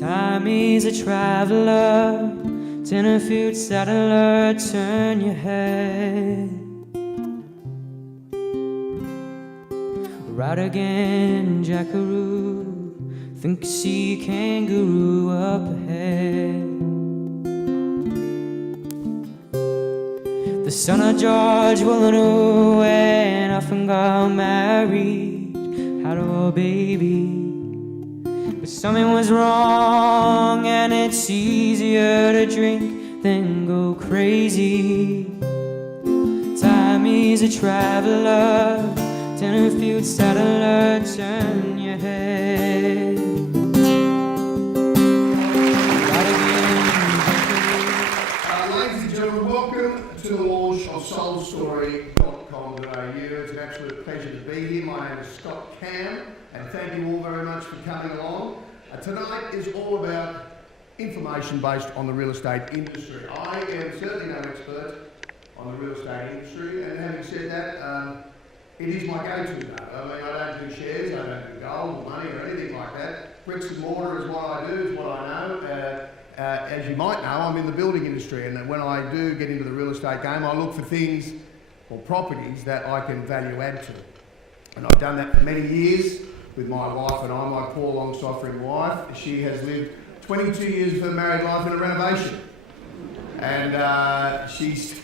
Time is a traveler, Tenterfield saddler, turn your head. Right again, jackaroo, think you see kangaroo up ahead. The son of George Willow and often got married, had a baby. But something was wrong, and it's easier to drink than go crazy. Time is a traveler, Tenterfield saddler, turn your head. Ladies and gentlemen, welcome to the launch of soulstory.com.au. It's an absolute pleasure to be here. My name is Scott and thank you all very much for coming along. Tonight is all about information based on the real estate industry. I am certainly no expert on the real estate industry, and having said that, it is my go-to though. I mean, I don't do shares, I don't do gold or money or anything like that. Bricks and mortar is what I do, is what I know. As you might know, I'm in the building industry, and when I do get into the real estate game, I look for things or properties that I can value add to. And I've done that for many years with my wife and I, my poor long-suffering wife. She has lived 22 years of her married life in a renovation. And she's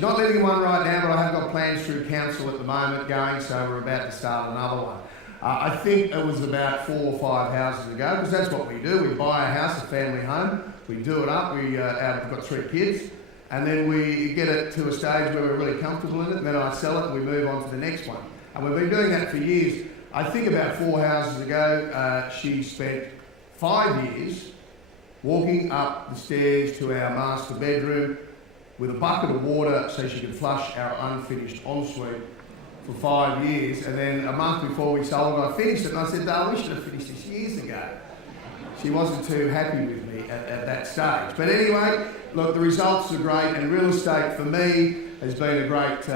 not living in one right now, but I have got plans through council at the moment going, so we're about to start another one. I think it was about 4 or 5 houses ago, because that's what we do. We buy a house, a family home, we do it up, we've got 3 kids, and then we get it to a stage where we're really comfortable in it, and then I sell it and we move on to the next one. And we've been doing that for years. I think about 4 houses ago, she spent 5 years walking up the stairs to our master bedroom with a bucket of water so she could flush our unfinished ensuite for 5 years. And then a month before we sold it, I finished it, and I said, "No, we should have finished this years ago." She wasn't too happy with me at that stage. But anyway, look, the results are great, and real estate for me has been a great,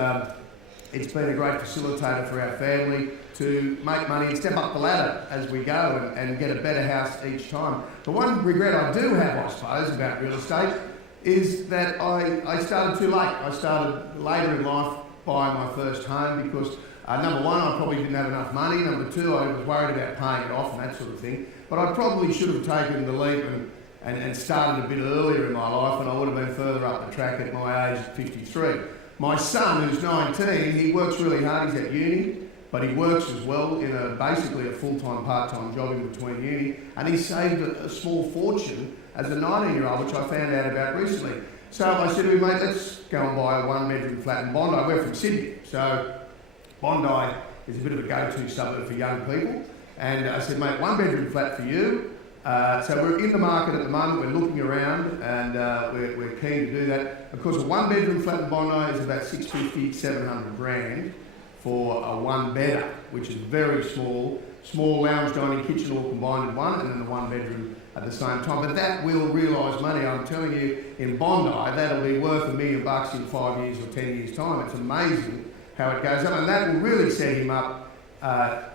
it's been a great facilitator for our family to make money and step up the ladder as we go and get a better house each time. The one regret I do have, I suppose, about real estate is that I started too late. I started later in life buying my first home because, number one, I probably didn't have enough money. Number two, I was worried about paying it off and that sort of thing. But I probably should have taken the leap and started a bit earlier in my life, and I would have been further up the track at my age of 53. My son, who's 19, he works really hard. He's at uni, but he works as well in basically a full-time, part-time job in between uni, and he saved a small fortune as a 19-year-old, which I found out about recently. So I said to him, "Mate, let's go and buy a 1-bedroom flat in Bondi." We're from Sydney, so Bondi is a bit of a go-to suburb for young people. And I said, "Mate, 1-bedroom flat for you." So we're in the market at the moment, we're looking around, and we're keen to do that. Of course, a 1-bedroom flat in Bondi is about 650, 700 grand for a 1-bedder, which is very small lounge, dining, kitchen all combined in one, and then the 1-bedroom at the same time. But that will realise money. I'm telling you, in Bondi, that'll be worth $1 million in 5 years or 10 years' time. It's amazing how it goes up, and that will really set him up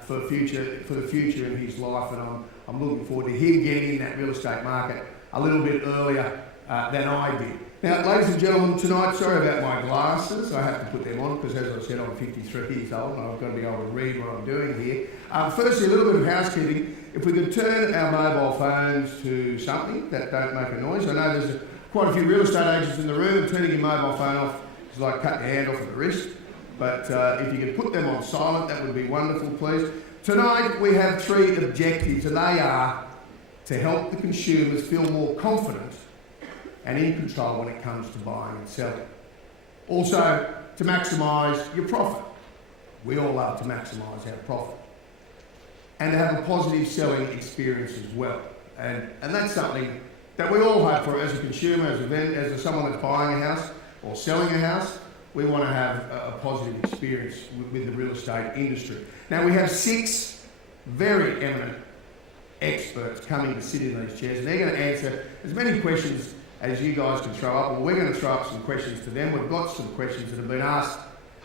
for the future in his life. And I'm looking forward to him getting in that real estate market a little bit earlier than I did. Now, ladies and gentlemen, tonight, sorry about my glasses. I have to put them on because, as I said, I'm 53 years old and I've got to be able to read what I'm doing here. Firstly, a little bit of housekeeping. If we could turn our mobile phones to something that don't make a noise. I know there's quite a few real estate agents in the room, and turning your mobile phone off is like cutting your hand off at the wrist. But if you could put them on silent, that would be wonderful, please. Tonight, we have 3 objectives, and they are to help the consumers feel more confident and in control when it comes to buying and selling. Also, to maximise your profit. We all love to maximise our profit. And to have a positive selling experience as well. And that's something that we all hope for as a consumer, as someone that's buying a house or selling a house. We want to have a positive experience with the real estate industry. Now, we have 6 very eminent experts coming to sit in these chairs, and they're going to answer as many questions as you guys can throw up. Well, we're going to throw up some questions to them. We've got some questions that have been asked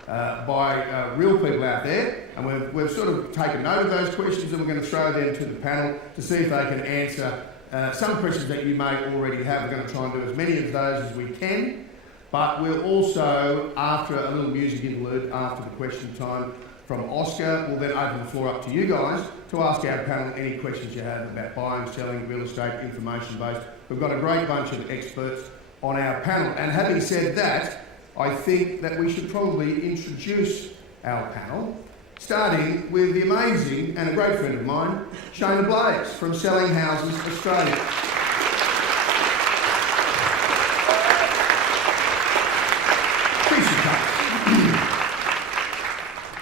by real people out there, and we've sort of taken note of those questions, and we're going to throw them to the panel to see if they can answer Some questions that you may already have, we're going to try and do as many of those as we can, but we'll also, after a little music interlude, after the question time from Oscar, we'll then open the floor up to you guys to ask our panel any questions you have about buying, selling, real estate, information based. We've got a great bunch of experts on our panel. And having said that, I think that we should probably introduce our panel, starting with the amazing and a great friend of mine, Shayna Blaze from Selling Houses Australia.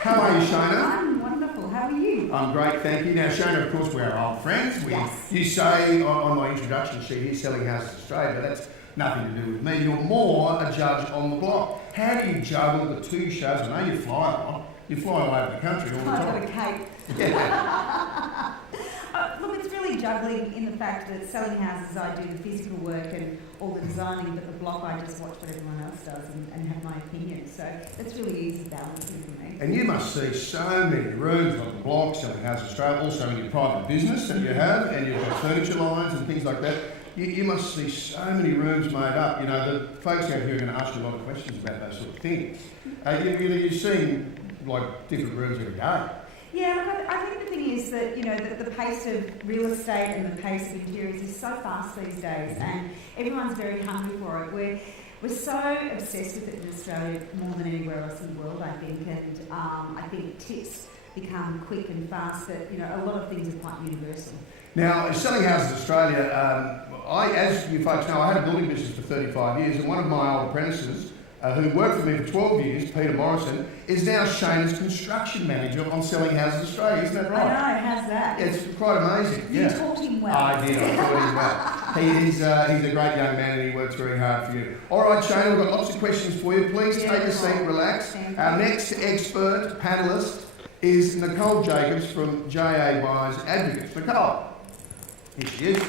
How are you, Shayna? I'm wonderful. How are you? I'm great, thank you. Now, Shayna, of course, we're old friends. Yes. You say on my introduction sheet here, Selling Houses Australia, but that's nothing to do with me. You're more a judge on the block. How do you juggle the two shows? I know you fly a lot. You fly all over the country all the time. I've got a cape. Yeah. Look, it's really juggling in the fact that selling houses, I do the physical work and all the designing, but the block, I just watch what everyone else does and have my opinion. So it's really easy balancing for me. And you must see so many rooms on the block, Selling Houses Australia, also in your private business that you have, and you've got furniture lines and things like that. You must see so many rooms made up. You know, the folks out here are going to ask you a lot of questions about those sort of things. You're seeing like different rooms every day. Yeah, look, I think the thing is that, you know, the pace of real estate and the pace of interiors is so fast these days, and everyone's very hungry for it. We're so obsessed with it in Australia more than anywhere else in the world, I think, and I think tips become quick and fast that, you know, a lot of things are quite universal. Now, Selling Houses Australia, as you folks know, I had a building business for 35 years, and one of my old apprentices, who worked for me for 12 years, Peter Morrison, is now Shayna's construction manager on Selling Houses Australia. Isn't that right? I know, how's that? Yeah, it's quite amazing. You taught him well. I did, I taught him well. He's a great young man and he works very hard for you. All right, Shayna, we've got lots of questions for you. Please take a seat, relax. Our next expert panellist is Nicole Jacobs from JA Buyers Advocates. Nicole, here she is.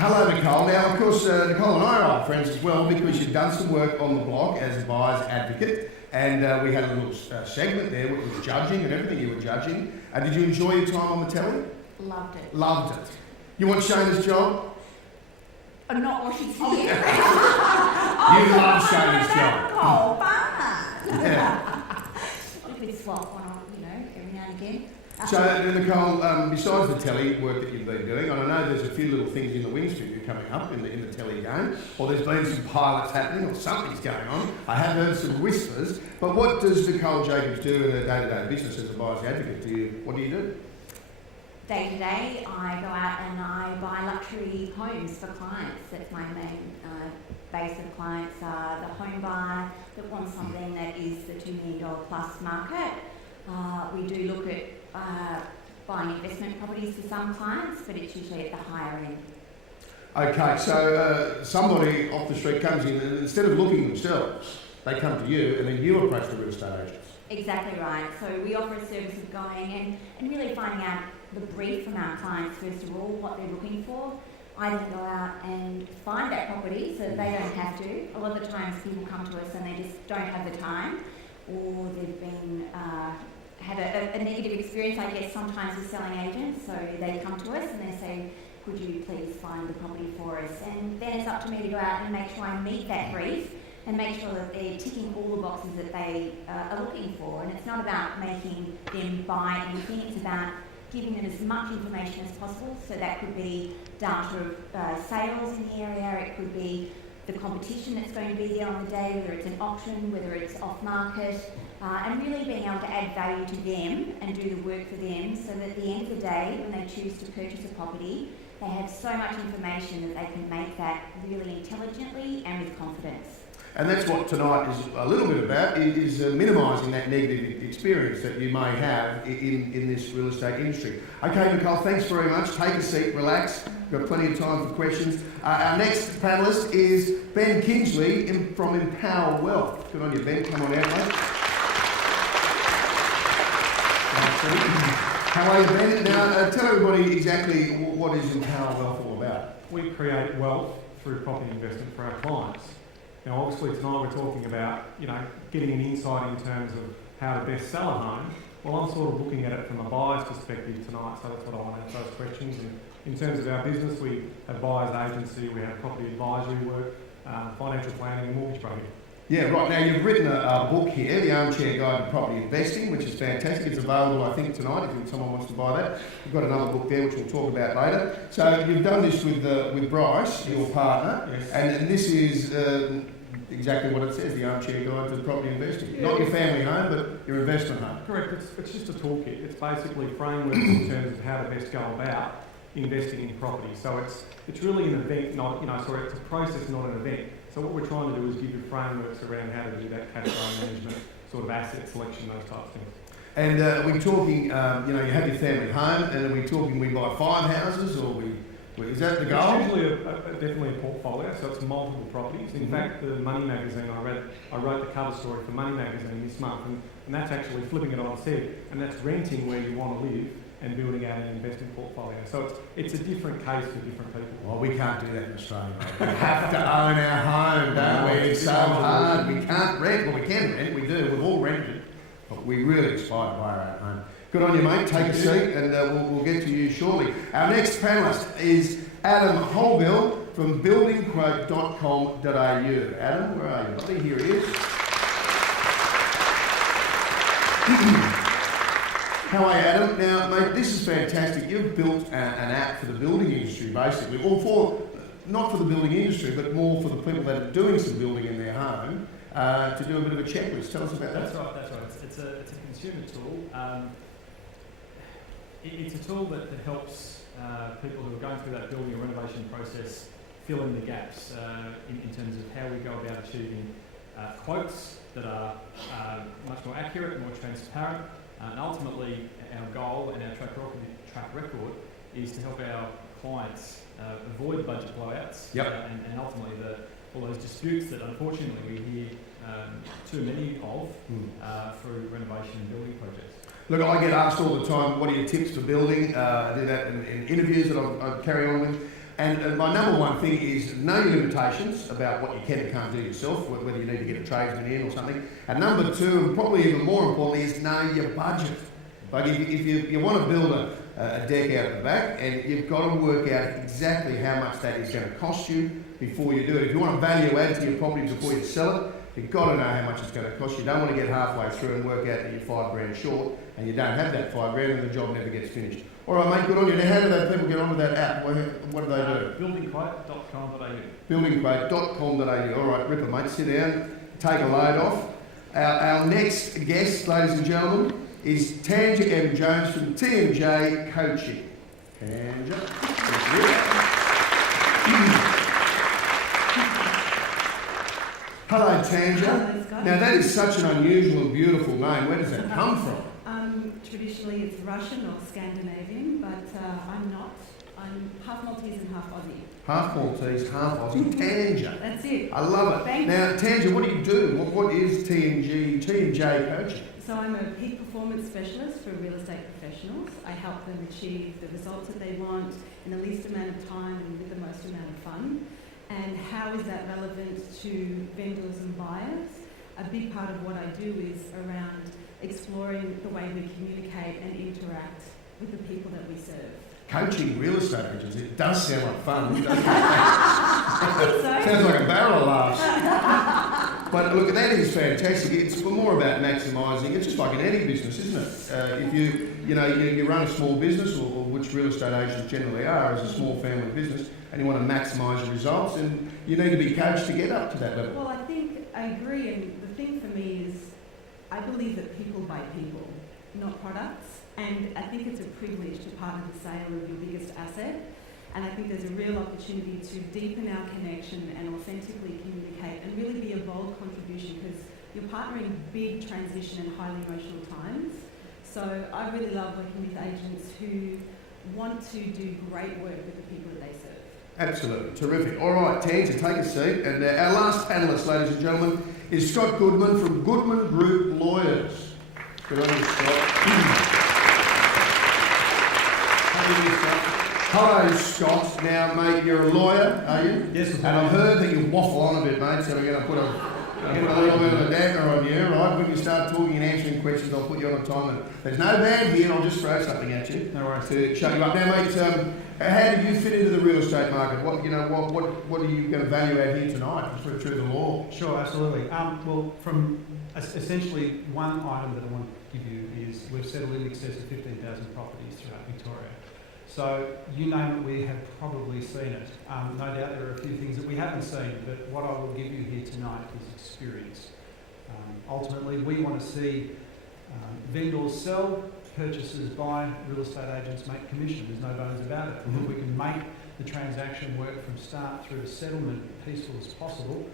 Hello, Nicole. Now, of course, Nicole and I are old friends as well because you've done some work on the block as a buyer's advocate, and we had a little segment there which was judging and everything you were judging. Did you enjoy your time on the telly? Loved it. Loved it. You want Shayna's job? I'm not what she's here. You love Shayna's job. Oh, fun. Yeah. A bit swap one on, you know, every now and again. So, Nicole, besides the telly work that you've been doing, and I know there's a few little things in the wing studio coming up in the telly game, or there's been some pilots happening, or something's going on. I have heard some whispers. But what does Nicole Jacobs do in her day-to-day business as a buyer's advocate? What do you do? Day to day, I go out and I buy luxury homes for clients. That's my main base of clients are the home buyer that wants something that is the $2 million plus market. We do look at buying investment properties for some clients, but it's usually at the higher end. Okay, so somebody off the street comes in and instead of looking themselves, they come to you and then you approach the real estate agents. Exactly right. So we offer a service of going and really finding out the brief from our clients, first of all, what they're looking for. I then go out and find that property so that they don't have to. A lot of the times people come to us and they just don't have the time, or they've been had a negative experience, I guess, sometimes with selling agents. So they come to us and they say, could you please find the property for us? And then it's up to me to go out and make sure I meet that brief and make sure that they're ticking all the boxes that they are looking for. And it's not about making them buy anything, it's about giving them as much information as possible. So that could be data of sales in the area, it could be the competition that's going to be there on the day, whether it's an auction, whether it's off market, and really being able to add value to them and do the work for them so that at the end of the day, when they choose to purchase a property, they have so much information that they can make that really intelligently and with confidence. And that's what tonight is a little bit about, is minimising that negative experience that you may have in this real estate industry. Okay, Nicole, thanks very much. Take a seat, relax. We've got plenty of time for questions. Our next panellist is Ben Kingsley from Empower Wealth. Good on you, Ben. Come on out, mate. How are you, Ben? Now, tell everybody exactly what is Empower Wealth all about. We create wealth through property investment for our clients. Now, obviously tonight we're talking about, getting an insight in terms of how to best sell a home. Well, I'm sort of looking at it from a buyer's perspective tonight, so that's what I want to answer those questions. And in terms of our business, we have buyer's agency, we have property advisory work, financial planning and mortgage broking. Yeah, right. Now, you've written a book here, The Armchair Guide to Property Investing, which is fantastic. It's available, I think, tonight if someone wants to buy that. We've got another book there, which we'll talk about later. So you've done this with Bryce, your partner, Yes. and this is exactly what it says, The Armchair Guide to Property Investing. Yeah. Not your family home, but your investment home. Correct. It's just a toolkit. It's basically framework in terms of how to best go about investing in property. So it's really an event, it's a process, not an event. So what we're trying to do is give you frameworks around how to do that cash flow management, sort of asset selection, those types of things. And we're talking, you have your family home, and are we talking we buy 5 houses, or is that the goal? It's usually definitely a portfolio, so it's multiple properties. In fact, the Money magazine, I wrote the cover story for Money magazine this month, and that's actually flipping it on its head, and that's renting where you want to live and building out an investment portfolio. So it's a different case for different people. Well, we can't do that in Australia. We have to own our home, don't we? It's so hard. We can't rent. Well, we can rent. We do. We've all rented. But we really aspire to buy our own home. Good on you, mate. Take a seat, and we'll get to you shortly. Our next panellist is Adam Holbill from buildingquote.com.au. Adam, where are you, buddy? Here he is. How are you, Adam? Now, mate, this is fantastic. You've built an app for the building industry, basically, not for the building industry, but more for the people that are doing some building in their home, to do a bit of a checklist. Tell us about that. That's right. It's a consumer tool. It's a tool that helps people who are going through that building or renovation process fill in the gaps in terms of how we go about achieving quotes that are much more accurate, more transparent. And ultimately, our goal and our track record is to help our clients avoid budget blowouts. Yep. And ultimately, all those disputes that unfortunately we hear too many of through renovation and building projects. Look, I get asked all the time, what are your tips for building? I do that in interviews that I carry on with. And my number one thing is know your limitations about what you can and can't do yourself, whether you need to get a tradesman in or something. And number 2, and probably even more importantly, is know your budget. Like if you want to build a deck out at the back, and you've got to work out exactly how much that is going to cost you before you do it. If you want to value add to your property before you sell it, you've got to know how much it's going to cost you. You don't want to get halfway through and work out that you're $5,000 short, and you don't have that $5,000 and the job never gets finished. All right, mate, good on you. Now, how do those people get onto that app? What do they do? Buildingquote.com.au. Buildingquote.com.au. All right, Ripper, mate, sit down, take a load off. Our next guest, ladies and gentlemen, is Tanja M. Jones from TMJ Coaching. Tanja. Hello, Tanja. Hello, Scotty. Now, that is such an unusual and beautiful name. Where does that come from? Traditionally it's Russian or Scandinavian, but I'm not. I'm half Maltese and half Aussie. Half Maltese, half Aussie. Tanja. That's it. I love it. Thanks. Now, Tanja, what do you do? What is TMJ Coaching? So I'm a peak performance specialist for real estate professionals. I help them achieve the results that they want in the least amount of time and with the most amount of fun. And how is that relevant to vendors and buyers? A big part of what I do is around exploring the way we communicate and interact with the people that we serve. Coaching real estate agents, it does sound like fun, doesn't it? I think so. Sounds like a barrel laugh. But look, that is fantastic. It's more about maximising. It's just like in any business, isn't it? If you run a small business, or which real estate agents generally are, as a small family business, and you want to maximise your results, and you need to be coached to get up to that level. Well, I agree, and the thing for me is I believe that people buy people, not products, and I think it's a privilege to partner the sale of your biggest asset, and I think there's a real opportunity to deepen our connection and authentically communicate and really be a bold contribution, because you're partnering big transition and highly emotional times. So I really love working with agents who want to do great work with the people that they serve. Absolutely, terrific. All right, Tanja, take a seat. And our last panellist, ladies and gentlemen, is Scott Goodman from Goodman Group Lawyers. Good on you, Scott. How are you, Scott? Hello, Scott. Now, mate, you're a lawyer, are you? Yes, And I've heard that you waffle on a bit, mate, so we're going to put a little bit of a damper on you, right? When you start talking and answering questions, I'll put you on a time limit. There's no band here, I'll just throw something at you No worries. to shut you up. Now, mate, how do you fit into the real estate market? What are you going to value out here tonight through the law? Sure, absolutely. Well, from essentially one item that I want to give you is we've settled in excess of 15,000 properties throughout Victoria. So you name it, we have probably seen it. No doubt there are a few things that we haven't seen, but what I will give you here tonight is experience. Ultimately, we want to see vendors sell, purchasers buy, real estate agents make commission. There's no bones about it. If we can make the transaction work from start through to settlement peaceful as possible,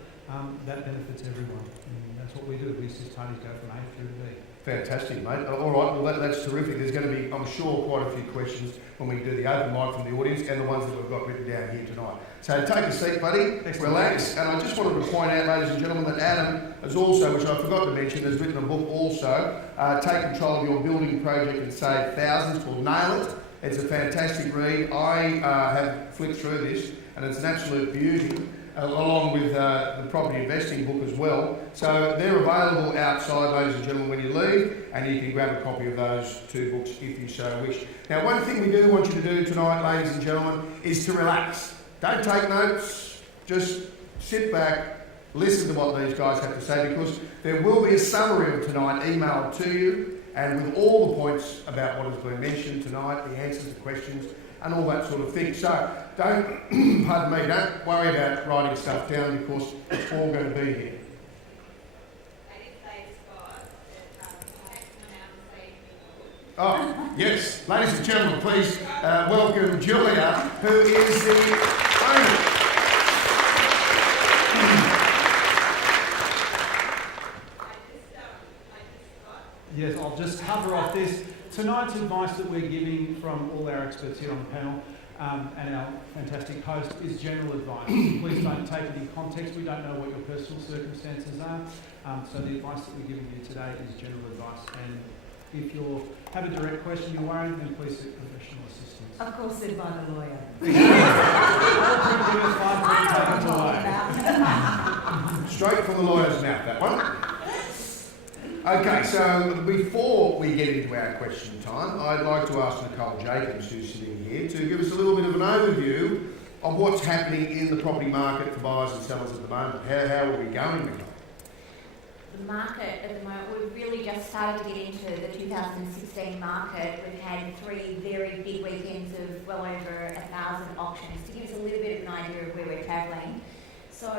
that benefits everyone. And that's what we do. We assist parties go from A through to B. Fantastic, mate. All right, well, that's terrific. There's going to be, I'm sure, quite a few questions when we do the open mic from the audience and the ones that we've got written down here tonight. So take a seat, buddy, relax. And I just wanted to point out, ladies and gentlemen, that Adam has also, which I forgot to mention, has written a book also, Take Control of Your Building Project and Save Thousands, called Nail It. It's a fantastic read. I have flicked through this, and it's an absolute beauty, along with the property investing book as well. So they're available outside, ladies and gentlemen, when you leave, and you can grab a copy of those two books if you so wish. Now, one thing we do want you to do tonight, ladies and gentlemen, is to relax. Don't take notes, just sit back, listen to what these guys have to say, because there will be a summary of tonight emailed to you, and with all the points about what has been mentioned tonight, the answers to questions, and all that sort of thing. So don't, pardon me, don't worry about writing stuff down, because it's all going to be here. Oh, yes. Ladies and gentlemen, please welcome Julia, who is the owner. Yes, I'll just cover off this. Tonight's advice that we're giving from all our experts here on the panel and our fantastic host is general advice. Please don't take it in context. We don't know what your personal circumstances are. So the advice that we're giving you today is general advice. And if you have a direct question you're worried, then please seek professional assistance. Of course, said by the lawyer. Straight from the lawyer's mouth, that one. Okay, so before we get into our question time, I'd like to ask Nicole Jacobs, who's sitting here, to give us a little bit of an overview of what's happening in the property market for buyers and sellers at the moment. How are we going, Nicole? The market at the moment, we've really just started to get into the 2016 market. We've had 3 very big weekends of well over 1,000 auctions to give us a little bit of an idea of where we're travelling. So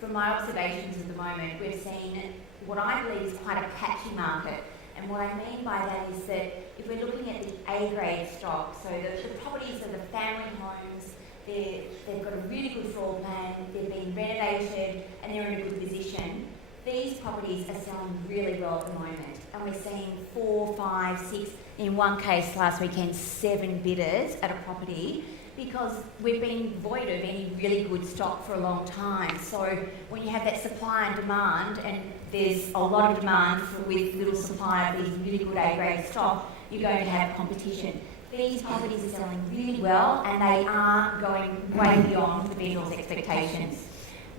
from my observations at the moment, we've seen what I believe is quite a patchy market. And what I mean by that is that if we're looking at the A-grade stock, so the properties are the family homes, they've got a really good floor plan, they've been renovated and they're in a good position. These properties are selling really well at the moment, and we're seeing 4, 5, 6, in one case last weekend, 7 bidders at a property because we've been void of any really good stock for a long time. So when you have that supply and demand, and there's a lot of demand with little supply of these really good A-grade stock, you're going to have competition. These properties are selling really well, and they are going way beyond the vendor's expectations.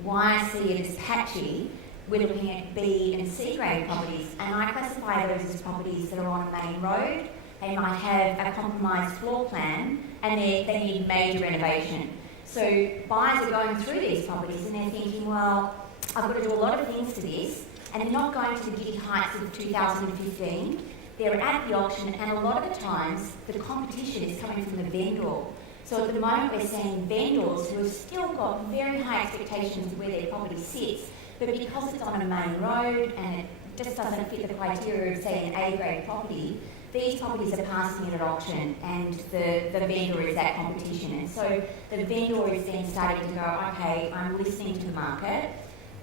Why I see it as patchy, we're looking at B and C grade properties, and I classify those as properties that are on a main road. They might have a compromised floor plan, and they need major renovation. So buyers are going through these properties and they're thinking, well, I've got to do a lot of things to this, and they're not going to the giddy heights of 2015. They're at the auction, and a lot of the times the competition is coming from the vendor. So at the moment we're seeing vendors who have still got very high expectations of where their property sits, but because it's on a main road and it just doesn't fit the criteria of, say, an A-grade property, these properties are passing in at auction, and the vendor is at competition. And so the vendor is then starting to go, okay, I'm listening to the market.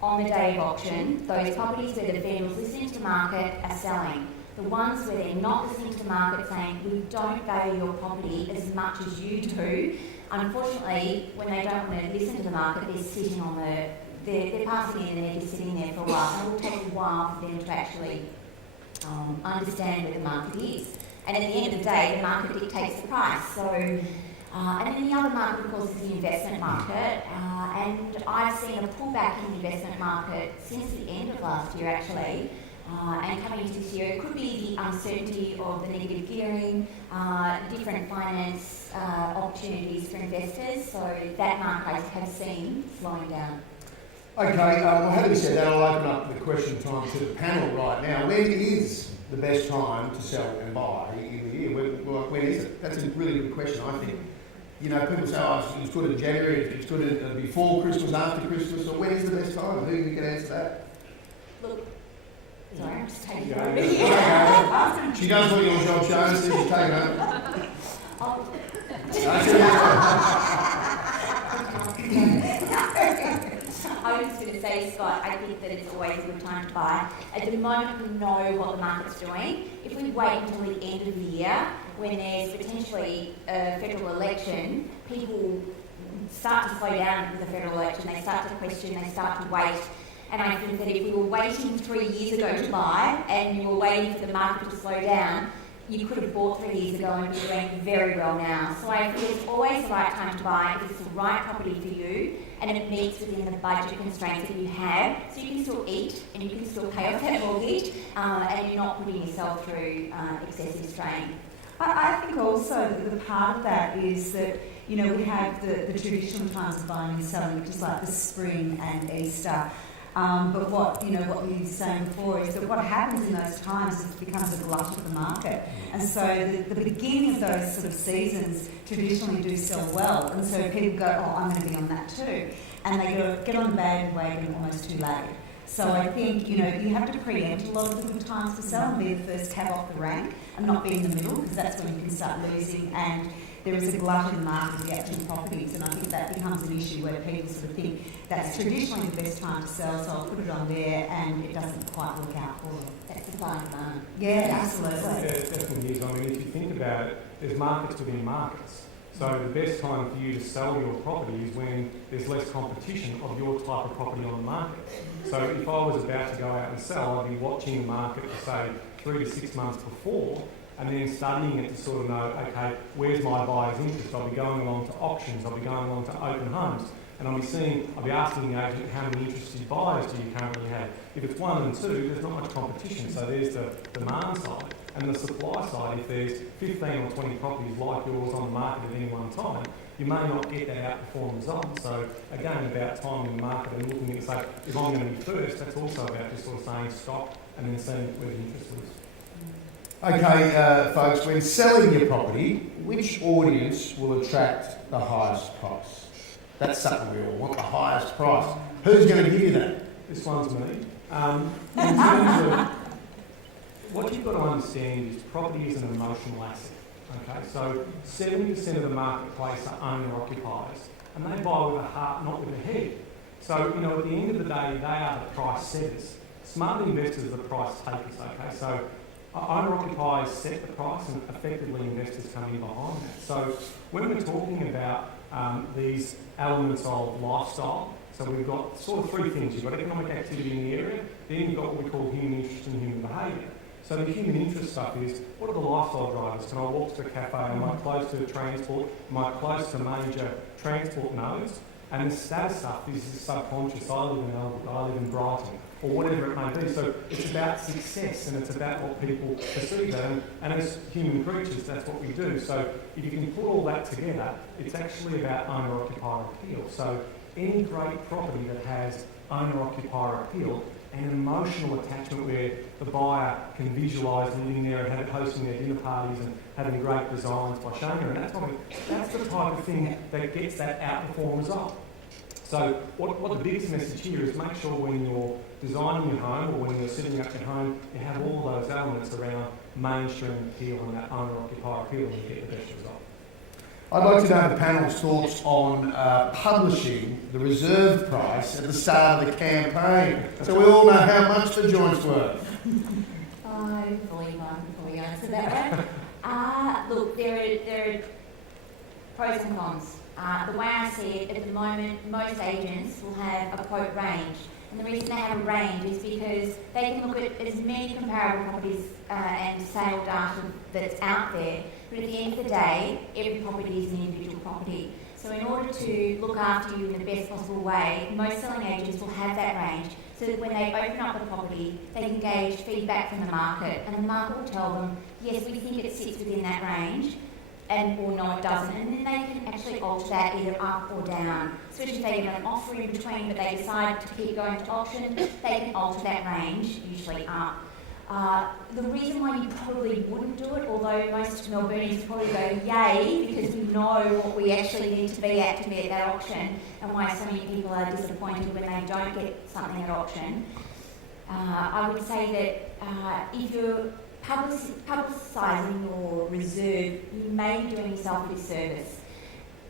On the day of auction, those properties where the vendor's listening to the market are selling. The ones where they're not listening to the market, saying, we don't value your property as much as you do, unfortunately, when they don't want to listen to the market, they're sitting on they're passing in and they're just sitting there for a while. And it will take a while for them to actually understand where the market is. And at the end of the day, the market dictates the price. So And then the other market, of course, is the investment market. And I've seen a pullback in the investment market since the end of last year, actually. And coming into this year, it could be the uncertainty of the negative gearing, different finance opportunities for investors. So that market I have seen slowing down. Okay, well, having said that, I'll open up the question time to the panel right now. When is the best time to sell and buy in the year? When is it? That's a really good question, I think. You know, people say, oh, it's good in January, it's good in, before Christmas, after Christmas, or when is the best time? Who can answer that? Look, sorry, I'm just taking Yeah. over here. She does what your job shows, so she's taking over. Oh, I was just going to say, Scott, I think that it's always a good time to buy. At the moment, we know what the market's doing. If we wait until the end of the year, when there's potentially a federal election, people start to slow down with the federal election. They start to question, they start to wait. And I think that if we were waiting 3 years ago to buy, and you were waiting for the market to slow down, you could have bought 3 years ago and be doing very well now. So I think it's always the right time to buy if it's the right property for you and it meets within the budget constraints that you have, so you can still eat and you can still pay off that mortgage, and you're not putting yourself through excessive strain. I think also that the part of that is that, you know, we have the traditional times of buying and selling, which is like the spring and Easter. But what we were saying before is that what happens in those times is it becomes a glut of the market. And so the beginning of those sort of seasons traditionally do sell well. And so people go, oh, I'm going to be on that too. And they go, get on the bandwagon almost too late. So I think, you know, you have to preempt a lot of the good times to sell and be the first cab off the rank and not be in the middle, because that's when you can start losing. And there is a glut in the market of the actual properties, and I think that becomes an issue where people sort of think that's traditionally the best time to sell, so I'll put it on there, and it doesn't quite work out for them. That's supply and demand. Yeah, absolutely. It definitely is. I mean, if you think about it, there's markets within markets. So the best time for you to sell your property is when there's less competition of your type of property on the market. So if I was about to go out and sell, I'd be watching the market for, say, 3 to 6 months before, and then studying it to sort of know, okay, where's my buyer's interest? I'll be going along to auctions, I'll be going along to open homes, and I'll be asking the agent, how many interested buyers do you currently have? If it's 1 and 2, there's not much competition, so there's the demand side. And the supply side, if there's 15 or 20 properties like yours on the market at any one time, you may not get that outperform result. So again, about timing the market and looking at, say, if I'm going to be first, that's also about just sort of saying stop and then seeing where the interest is. Okay, folks, when selling your property, which audience will attract the highest price? That's something we all want, the highest price. Who's going to give you that? This one's me. In terms of what you've got to understand is property is an emotional asset. Okay, so 70% of the marketplace are owner-occupiers, and they buy with a heart, not with a head. So, you know, at the end of the day, they are the price setters. Smart investors are the price takers, okay? So owner-occupiers set the price, and effectively investors come in behind that. So when we're talking about these elements of lifestyle, so we've got sort of 3 things. You've got economic activity in the area, then you've got what we call human interest and human behaviour. So the human interest stuff is, what are the lifestyle drivers? Can I walk to a cafe? Am I close to transport? Am I close to major transport nodes? And the status stuff is the subconscious. I live in Melbourne, I live in Brighton, or whatever it may be. So it's about success, and it's about what people perceive that. And as human creatures, that's what we do. So if you can put all that together, it's actually about owner-occupier appeal. So any great property that has owner-occupier appeal, an emotional attachment where the buyer can visualise living there and hosting their dinner parties and having great designs by Shayna, and that's the type of thing that gets that outperform result. So what the biggest message here is, make sure when you're designing your home or when you're setting up your home, you have all those elements around mainstream appeal and that owner-occupier appeal, and you get the best result. I'd like to know the panel's thoughts on publishing the reserve price at the start of the campaign, so we all know how much the joint's worth. I believe I can fully answer that one. Look, there are pros and cons. The way I see it, at the moment, most agents will have a quote range, And the reason they have a range is because they can look at as many comparable properties and sale data that's out there, but at the end of the day, every property is an individual property. So in order to look after you in the best possible way, most selling agents will have that range so that when they open up the property, they can gauge feedback from the market, and the market will tell them, yes, we think it sits within that range, and or no, it doesn't, and then they can actually alter that either up or down. Especially if they get an offer in between, but they decide to keep going to auction, they can alter that range, usually up. The reason why you probably wouldn't do it, although most Melburnians probably go yay, because we know what we actually need to be at that auction, and why so many people are disappointed when they don't get something at auction. I would say that if you're publicising your reserve, you may be doing yourself a disservice.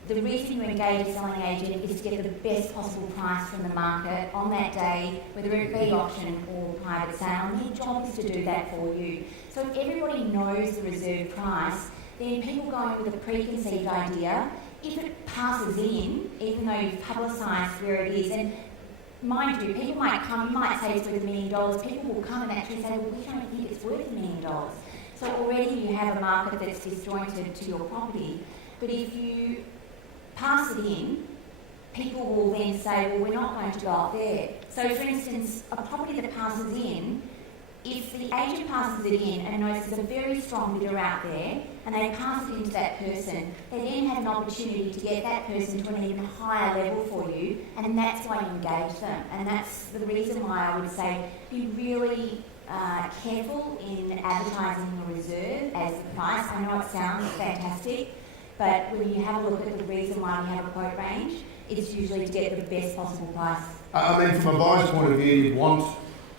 The reason you engage a selling agent is to get the best possible price from the market on that day, whether it be auction or private sale, and their job is to do that for you. So if everybody knows the reserve price, then people going with a preconceived idea, if it passes in, even though you've publicised where it is, and mind you, people might come, you might say it's worth $1 million, people will come and actually say, well, we don't think it's worth $1 million. So already you have a market that's disjointed to your property. But if you pass it in, people will then say, well, we're not going to go up there. So for instance, a property that passes in, if the agent passes it in and knows there's a very strong bidder out there, and they pass it into that person, they then have an opportunity to get that person to an even higher level for you, and that's why you engage them. And that's the reason why I would say be really careful in advertising your reserve as the price. I know it sounds fantastic, but when you have a look at the reason why we have a quote range, it's usually to get the best possible price. I mean, from a buyer's point of view, you'd want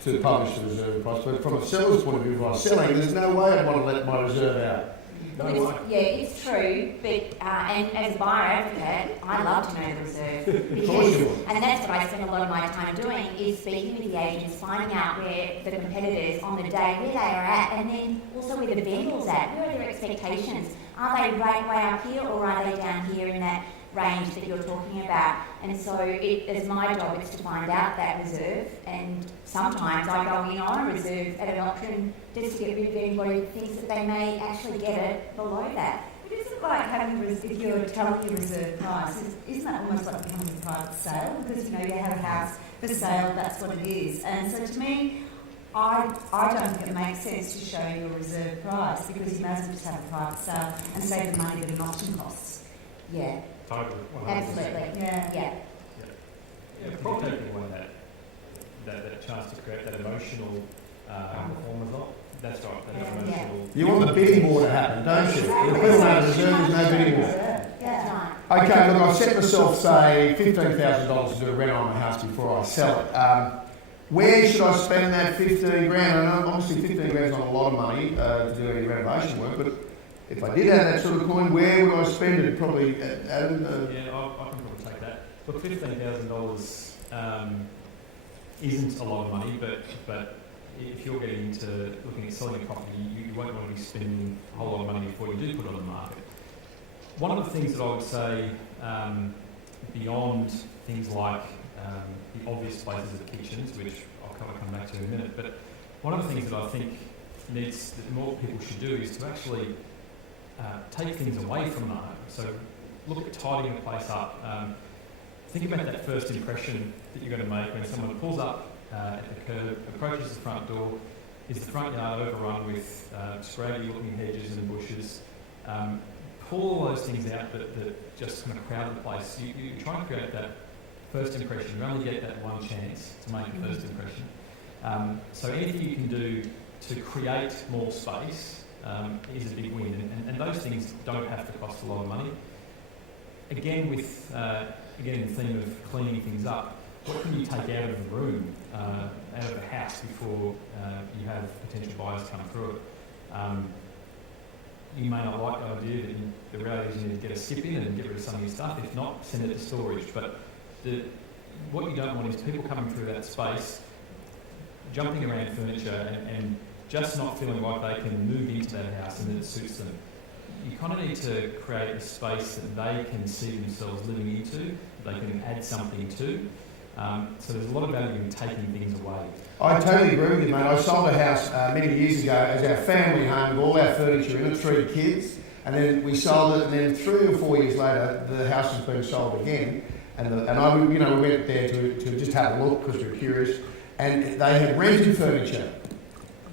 to publish the reserve price, but from a seller's point of view, if I'm selling, there's no way I'd want to let my reserve out. No way. Yeah, it's true, but and as a buyer advocate, I love to know the reserve. Of course you would. And that's what I spend a lot of my time doing, is speaking with the agents, finding out where the competitors on the day, where they are at, and then also where the vendors at, where are their expectations. Are they right way up here, or are they down here in that range that you're talking about? And so it is my job is to find out that reserve, and sometimes I go in on a reserve at an auction just to get rid of anybody who thinks that they may actually get it below that. But isn't like having if you're telling your reserve price, isn't that almost like becoming a private sale? Because, you know, you have a house for sale, that's what it is. And so to me, I don't think it makes sense to show your reserve price, because you may as well just have a private sale and save the money that an auction costs. Yeah, Totally. 100%. absolutely. Yeah. Yeah. Yeah, probably taking away that chance to create that emotional performance of. That's right, that emotional. You want the bidding war to happen, don't you? If people don't reserve, there's no bidding war. That's right. Okay, look, I've set myself, say, $15,000 to do a rent on my house before I sell it. Where should I spend that 15 grand? I know obviously 15 grand is not a lot of money to do any renovation work, but if I did have that sort of coin, where would I spend it? Probably Yeah, I can probably take that. Look, $15,000 isn't a lot of money, but if you're getting into looking at selling a property, you won't want to be spending a whole lot of money before you do put it on the market. One of the things that I would say, beyond things like the obvious places of kitchens, which I'll come back to in a minute, but one of the things that I think that more people should do is to actually take things away from the home. So look at tidying the place up. Think about that first impression that you're going to make when someone pulls up at the curb, approaches the front door. Is the front yard overrun with scraggy-looking hedges and bushes? Pull all those things out that just kind of crowd the place. You try and create that first impression. You only get that one chance to make a first impression. So anything you can do to create more space is a big win, and those things don't have to cost a lot of money. Again, with the theme of cleaning things up, what can you take out of the room, out of the house before you have potential buyers come through it? You may not like the idea that the reality is you need to get a skip in and get rid of some of your stuff. If not, send it to storage. But what you don't want is people coming through that space, jumping around furniture and just not feeling like they can move into that house and that it suits them. You kind of need to create a space that they can see themselves living into, they can add something to. So there's a lot of value in taking things away. I totally agree with you, mate. I sold a house many years ago as our family home with all our furniture in it, 3 kids, and then we sold it, and then 3 or 4 years later, the house was being sold again, and I, we went there to just have a look because we were curious, and they had rented furniture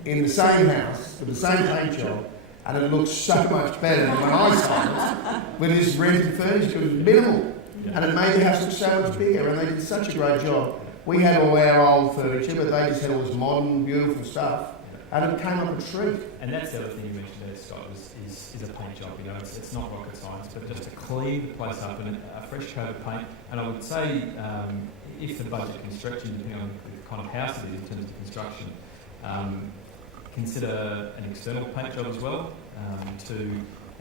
in the same house with the same paint job, and it looked so much better than when I sold it with this rented furniture. It was minimal, and it made the house look so much bigger, and they did such a great job. We had all our old furniture, but they just had all this modern, beautiful stuff, and it came up a treat. And that's the other thing you mentioned there, Scott, is a paint job. It's not rocket science, but just to clean the place up and a fresh coat of paint. And I would say, if the budget can stretch you, depending on the kind of house it is in terms of construction, consider an external paint job as well, to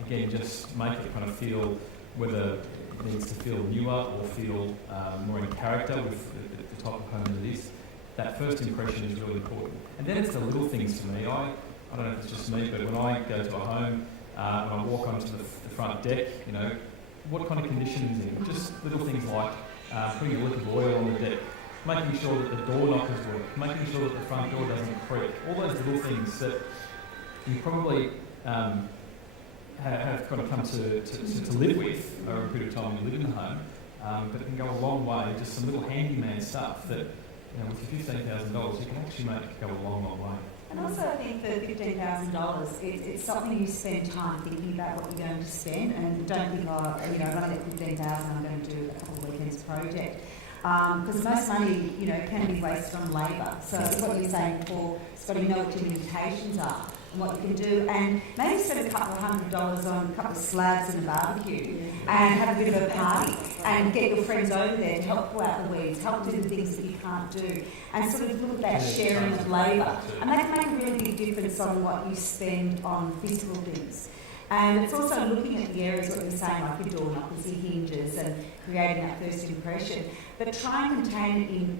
again just make it kind of feel, whether it needs to feel newer or feel more in character with the type of home that it is. That first impression is really important. And then it's the little things for me. I don't know if it's just me, but when I go to a home, when I walk onto the front deck, what kind of condition is it? Just little things like putting a lick of oil on the deck, making sure that the door knockers work, making sure that the front door doesn't creak. All those little things that you probably have kind of come to live with over a period of time when you live in the home, but it can go a long way. Just some little handyman stuff that, with your $15,000, you can actually make it go a long, long way. And also, I think for $15,000, it's something you spend time thinking about what you're going to spend, and don't think, if I get $15,000, I'm going to do a couple of weekends project. Because most money, can be wasted on labour. So what you're saying before, Scotty, know what your limitations are and what you can do, and maybe spend a couple of $100 on a couple of slabs and a barbecue, and have a bit of a party, and get your friends over there to help pull out the weeds, help do the things that you can't do, and sort of look at that sharing of labour. And that can make a really big difference on what you spend on physical things. And it's also looking at the areas, what you're saying, like your door knockers, your hinges, and creating that first impression. But try and contain it in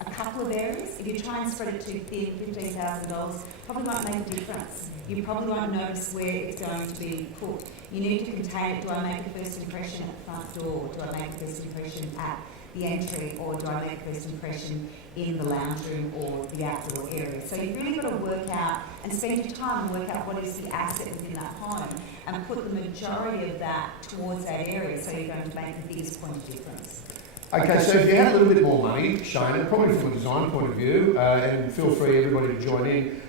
a couple of areas. If you try and spread it too thin, $15,000 probably won't make a difference. You probably won't notice where it's going to be put. You need to contain it. Do I make a first impression at the front door? Do I make a first impression at the entry? Or do I make a first impression in the lounge room or the outdoor area? So you've really got to work out and spend your time and work out what is the asset within that home and put the majority of that towards that area, so you're going to make the biggest point of difference. Okay, so if you had a little bit more money, Shayna, probably from a design point of view, and feel free everybody to join in,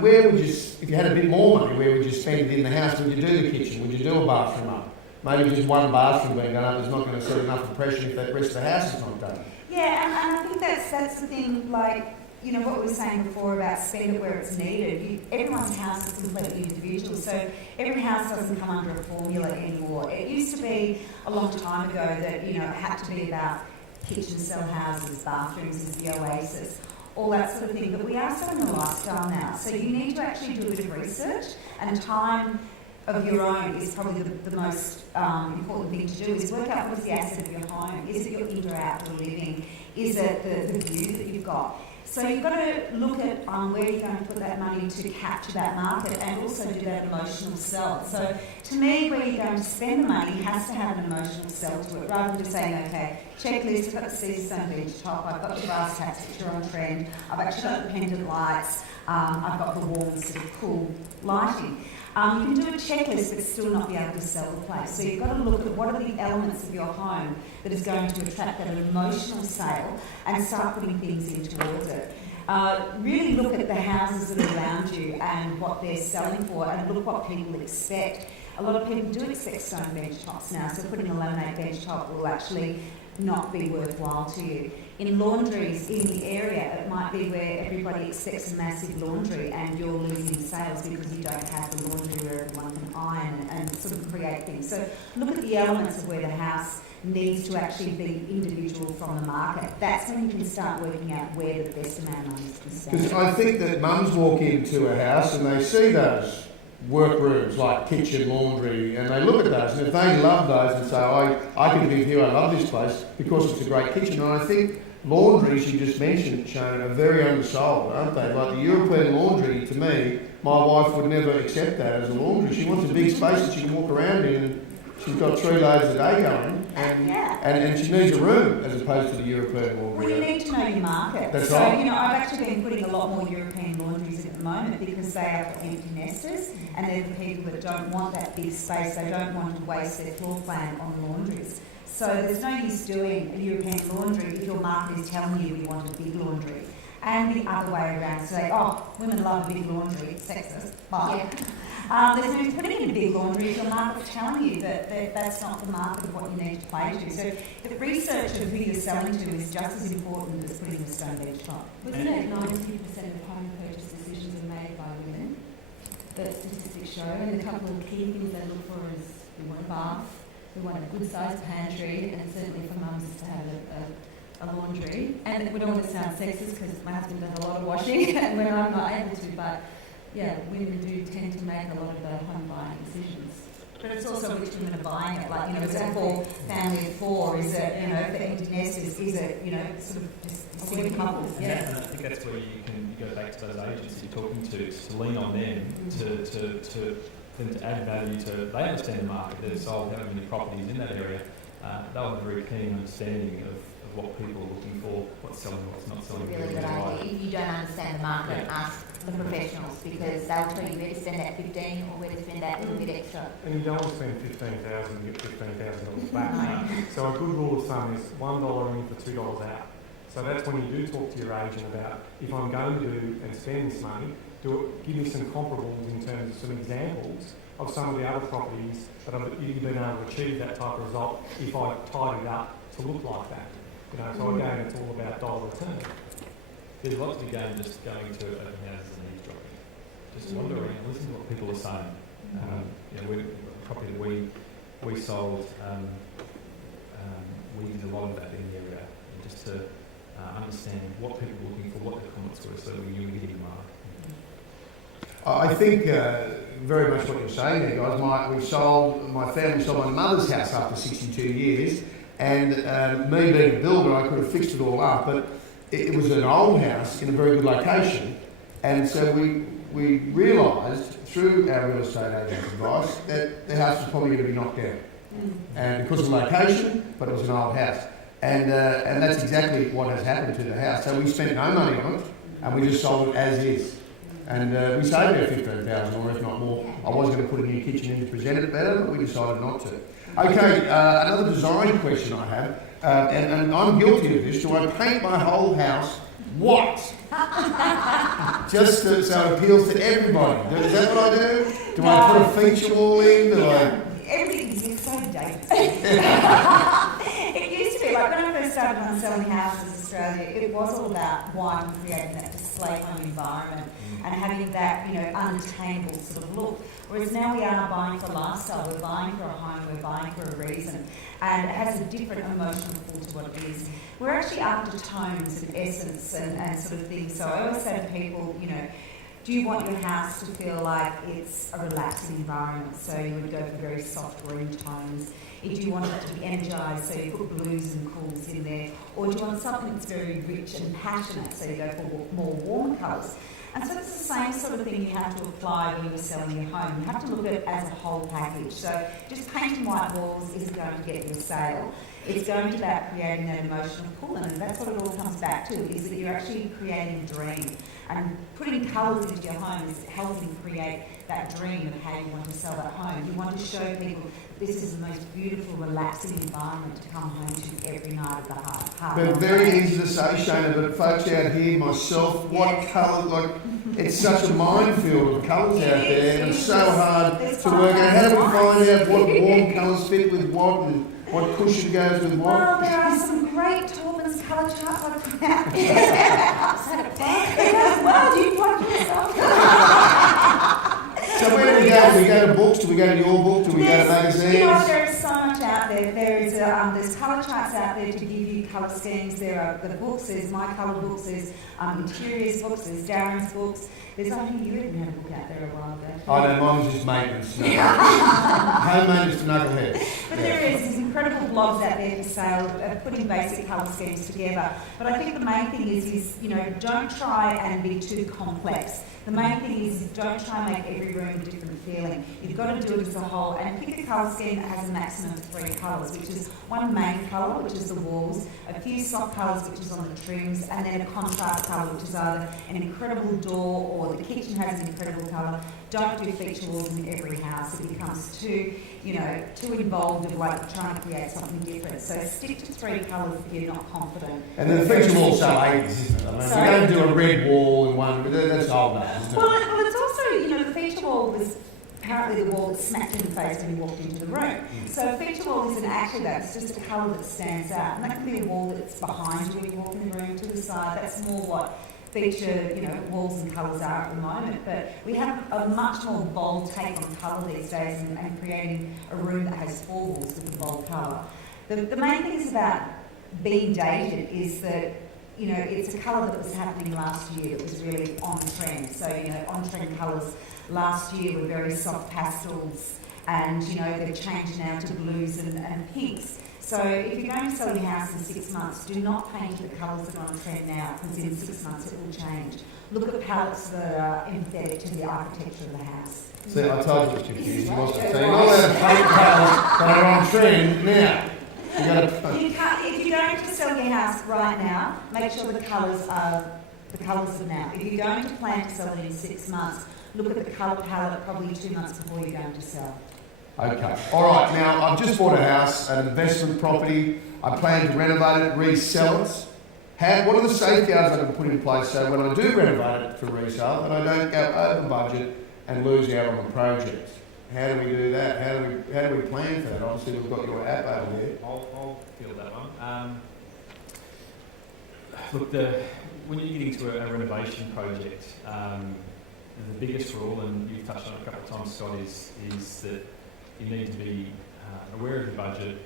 where would you, if you had a bit more money, where would you spend it in the house? Would you do the kitchen? Would you do a bathroom up? Maybe just one bathroom being done up is not going to set enough impression if that rest of the house is not done. Yeah, and I think that's the thing, what we were saying before about spend it where it's needed. Everyone's house is completely individual, so every house doesn't come under a formula anymore. It used to be a long time ago that, it had to be about kitchen cell houses, bathrooms is the oasis, all that sort of thing. But we are starting a lifestyle now, so you need to actually do a bit of research, and time of your own is probably the most important thing to do, is work out what is the asset of your home. Is it your indoor outdoor living? Is it the view that you've got? So you've got to look at where you're going to put that money to capture that market, and also do that emotional sell. So to me, where you're going to spend the money has to have an emotional sell to it, rather than just saying, okay, checklist, I've got the Caesarstone bench top, I've got the brass taps which are on trend, I've actually got the pendant lights, I've got the warm sort of cool lighting. You can do a checklist but still not be able to sell the place. So you've got to look at what are the elements of your home that is going to attract that emotional sale, and start putting things in towards it. Really look at the houses that are around you and what they're selling for, and look what people expect. A lot of people do expect stone bench tops now, so putting a laminate bench top will actually not be worthwhile to you. In laundries in the area, it might be where everybody expects a massive laundry and you're losing sales because you don't have the laundry where everyone can iron and sort of create things. So look at the elements of where the house needs to actually be individual from the market. That's when you can start working out where the best amount of money is spent. Because I think that mums walk into a house and they see those workrooms like kitchen, laundry, and they look at those, and if they love those and say, I can live here, I love this place because it's a great kitchen. And I think laundries, you just mentioned, Shayna, are very undersold, aren't they? Like the European laundry, to me, my wife would never accept that as a laundry. She wants a big space that she can walk around in, and she's got 3 loads a day going. and she needs a room as opposed to the European Well, laundry. you need to know your market. That's so, right. you know, I've actually been putting a lot more European laundries at the moment because they are for empty nesters and they're for people that don't want that big space. They don't want to waste their floor plan on laundries. So there's no use doing a European laundry if your market is telling you we want a big laundry. And the other way around, say, oh, women love a big laundry, sexist, but there's no use putting in a big laundry if your market's telling you that that's not the market of what you need to play to. So the research of who you're selling to is just as important as putting the stone bench top. Wasn't it 90% of home purchase decisions are made by women? The statistics show, and a couple of key things they look for is we want a bath, we want a good sized pantry, and certainly for mums is to have a laundry. And we don't want to sound sexist because my husband does a lot of washing and when I'm not able to, but yeah, women do tend to make a lot of the home buying decisions. But it's also which women are buying it. Like, you know, is it for family of four? Is it, you know, for empty nesters? Is it, you know, sort of just single couples? And I think that's where you go back to those agents you're talking to lean on them to add value to. They understand the market. They've sold how many properties in that area. They'll have a very keen understanding of what people are looking for, what's selling, what's not selling. Really good idea. If you don't understand the market, ask the professionals because they'll tell you where to spend that 15 or where to spend that little bit extra. And you don't want to spend $15,000 and get $15,000 back. So a good rule of thumb is $1 in for $2 out. So that's when you do talk to your agent about if I'm going to do and spend this money, give me some comparables in terms of some examples of some of the other properties that you've been able to achieve that type of result if I tied it up to look like that. You know, so again, it's all about dollar return. There's lots to be gained just going to open houses and eavesdropping. Just wander around, listen to what people are saying. You know, the property that we sold, we did a lot of that in the area, and just to understand what people were looking for, what their comments were, so that we knew we were hitting the mark. I think very much what you're saying there, guys. My family sold my mother's house after 62 years, and me being a builder, I could have fixed it all up, but it was an old house in a very good location, and so we realised through our real estate agent's advice that the house was probably going to be knocked down, and because of the location, but it was an old house, and that's exactly what has happened to the house. So we spent no money on it, and we just sold it as is. And we saved about $15,000 or if not more. I was going to put a new kitchen in to present it better, but we decided not to. Okay, another design question I have, and I'm guilty of this. Do I paint my whole house white? Just so it appeals to everybody. Is that what I do? Do I put a feature wall in? Everything is so dated. It used to be, like when I first started on selling houses in Australia, it was all about white and creating that display home environment and having that, you know, unattainable sort of look. Whereas now we are buying for lifestyle, we're buying for a home, we're buying for a reason, and it has a different emotional pull to what it is. We're actually after tones and essence and sort of things. So I always say to people, you know, do you want your house to feel like it's a relaxing environment? So you would go for very soft green tones. If you want it to be energised, so you put blues and cools in there. Or do you want something that's very rich and passionate, so you go for more warm colours. And so it's the same sort of thing you have to apply when you're selling your home. You have to look at it as a whole package. So just painting white walls isn't going to get you a sale. It's going to be about creating that emotional pull, and that's what it all comes back to, is that you're actually creating a dream. And putting colours into your home is helping create that dream of how you want to sell that home. You want to show people this is the most beautiful, relaxing environment to come home to every night of the heart. But very easy to say, Shayna, but folks out here, myself, what colour, like, it's such a minefield of colours out there, and it's so hard to work out. How do we find out what warm colours fit with what, and what cushion goes with what? Well, there are some great Tallman's colour charts I've put out there. It does well. Do you plug yourself? So where do we go? Do we go to books? Do we go to your book? Do we go to magazines? You know, there is so much out there. There's colour charts out there to give you colour schemes. There are the books. There's my colour books. There's interiors books. There's Darren's books. There's something you even had a book out there a while ago. I know, mine was just maintenance. Home maintenance to knucklehead. But there is these incredible blogs out there for sale, putting basic colour schemes together. But I think the main thing is, you know, don't try and be too complex. The main thing is don't try and make every room a different feeling. You've got to do it as a whole and pick a colour scheme that has a max maximum of 3 colours, which is one main colour, which is the walls, a few soft colours, which is on the trims, and then a contrast colour, which is either an incredible door or the kitchen has an incredible colour. Don't do feature walls in every house. It becomes too involved of like trying to create something different. So stick to 3 colours if you're not confident. And then the feature wall's so 80s, isn't it? I mean, if you're going to do a red wall in one, that's old now, isn't it? Well, it's also, the feature wall was apparently the wall that smacked in the face when you walked into the room. So a feature wall isn't actually that, it's just a colour that stands out. And that can be a wall that's behind you when you walk in the room, to the side. That's more what feature, walls and colours are at the moment. But we have a much more bold take on colour these days and creating a room that has 4 walls with a bold colour. The main thing is about being dated is that, it's a colour that was happening last year that was really on trend. So, on trend colours last year were very soft pastels and, they've changed now to blues and pinks. So if you're going to sell your house in 6 months, do not paint the colours that are on trend now, because in 6 months it will change. Look at palettes that are empathetic to the architecture of the house. See, I told you it was confusing, wasn't it? So you're not allowed to paint colours that are on trend now. If you're going to sell your house right now, make sure the colours are the colours of now. If you're going to plan to sell it in 6 months, look at the colour palette probably 2 months before you're going to sell. Okay. All right. Now, I've just bought a house, an investment property. I plan to renovate it, resell it. What are the safeguards I can put in place so when I do renovate it for resale, that I don't go over budget and lose out on the project? How do we do that? How do we plan for that? Obviously, we've got your app over there. I'll field that one. Look, when you get into a renovation project, the biggest rule, and you've touched on it a couple of times, Scott, is that you need to be aware of your budget.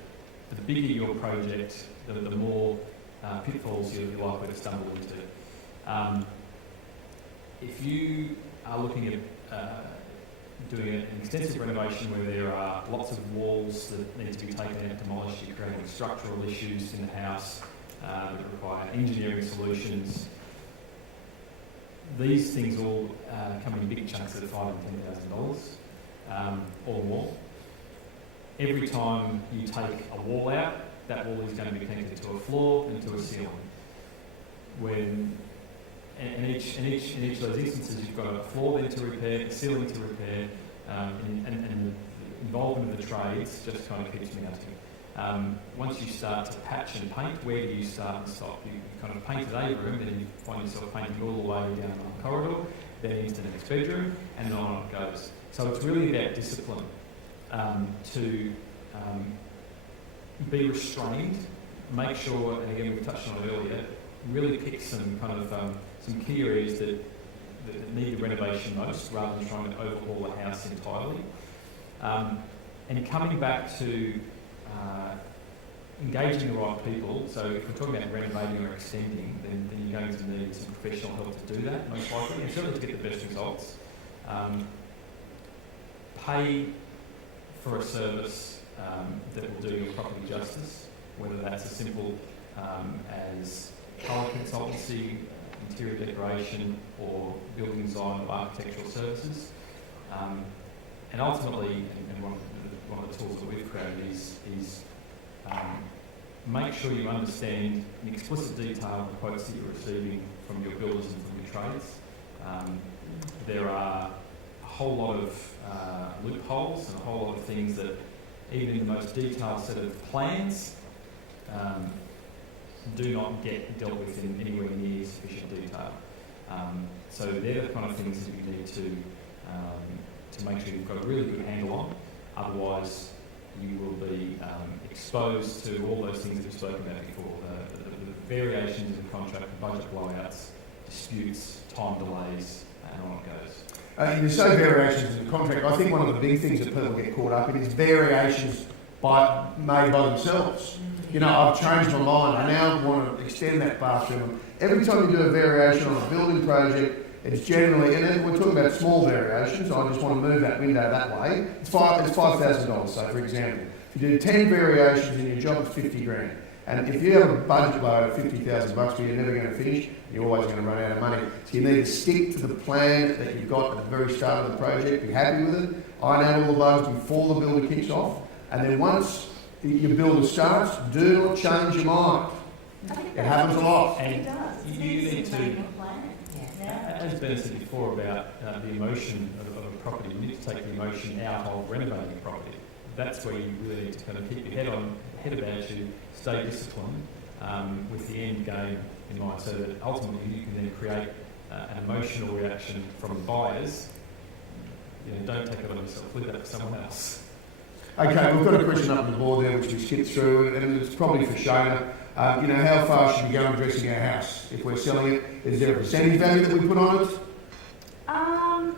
The bigger your project, the more pitfalls you're likely to stumble into. If you are looking at doing an extensive renovation where there are lots of walls that need to be taken out, demolished, you're creating structural issues in the house that require engineering solutions. These things all come in big chunks of $5,000 and $10,000 or more. Every time you take a wall out, that wall is going to be connected to a floor and to a ceiling. In each of those instances, you've got a floor there to repair, a ceiling to repair, and the involvement of the trades just kind of keeps mounting. Once you start to patch and paint, where do you start and stop? You kind of painted a room, then you find yourself painting all the way down one corridor, then into the next bedroom, and on it goes. So it's really about discipline to be restrained, make sure, and again we touched on it earlier, really pick some kind of some key areas that need the renovation most, rather than trying to overhaul the house entirely. And coming back to engaging the right people, so if we're talking about renovating or extending, then you're going to need some professional help to do that, most likely, and certainly to get the best results. Pay for a service that will do your property justice, whether that's as simple as colour consultancy, interior decoration, or building design or architectural services. And ultimately, and one of the tools that we've created is make sure you understand in explicit detail the quotes that you're receiving from your builders and from your trades. There are a whole lot of loopholes and a whole lot of things that even in the most detailed set of plans do not get dealt with in anywhere near sufficient detail. So they're the kind of things that you need to make sure you've got a really good handle on. Otherwise, you will be exposed to all those things that we've spoken about before, the variations in the contract, the budget blowouts, disputes, time delays, and on it goes. There's so variations in the contract. I think one of the big things that people get caught up in is variations made by themselves. I've changed my mind. I now want to extend that bathroom. Every time you do a variation on a building project, it's generally, and we're talking about small variations, I just want to move that window that way. It's $5,000, so for example. If you do 10 variations in your job, it's $50,000. And if you have a budget load of $50,000 where you're never going to finish, you're always going to run out of money. So you need to stick to the plan that you've got at the very start of the project, be happy with it, iron out all the bugs before the builder kicks off. And then once your builder starts, do not change your mind. It happens a lot. And It does. you need to, Yeah. as Ben said before about the emotion of a property, you need to take the emotion out of renovating a property. That's where you really need to kind of keep your head about you, stay disciplined with the end game in mind, so that ultimately you can then create an emotional reaction from the buyers. You know, don't take it on yourself, leave that for someone else. Okay, we've got a question up on the board there which we skipped through, and it's probably for Shayna. You know, how far should we go in dressing our house if we're selling it? Is there a percentage value that we put on it?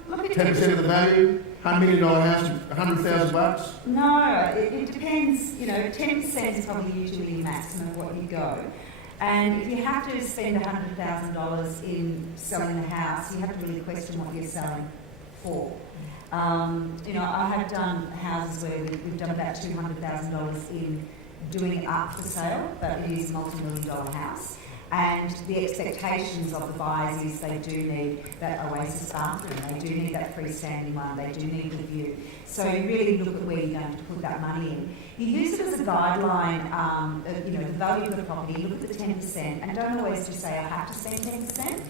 Look, 10% of the value? $100 million house, $100,000? No, it depends. You know, 10% is probably usually the maximum of what you go. And if you have to spend $100,000 in selling the house, you have to really question what you're selling for. You know, I have done houses where we've done about $200,000 in doing it up for sale, but it is a multi-million-dollar house. And the expectations of the buyers is they do need that Oasis bathroom, they do need that freestanding one, they do need the view. So you really look at where you're going to put that money in. You use it as a guideline, you know, the value of the property, look at the 10%, and don't always just say I have to spend 10%.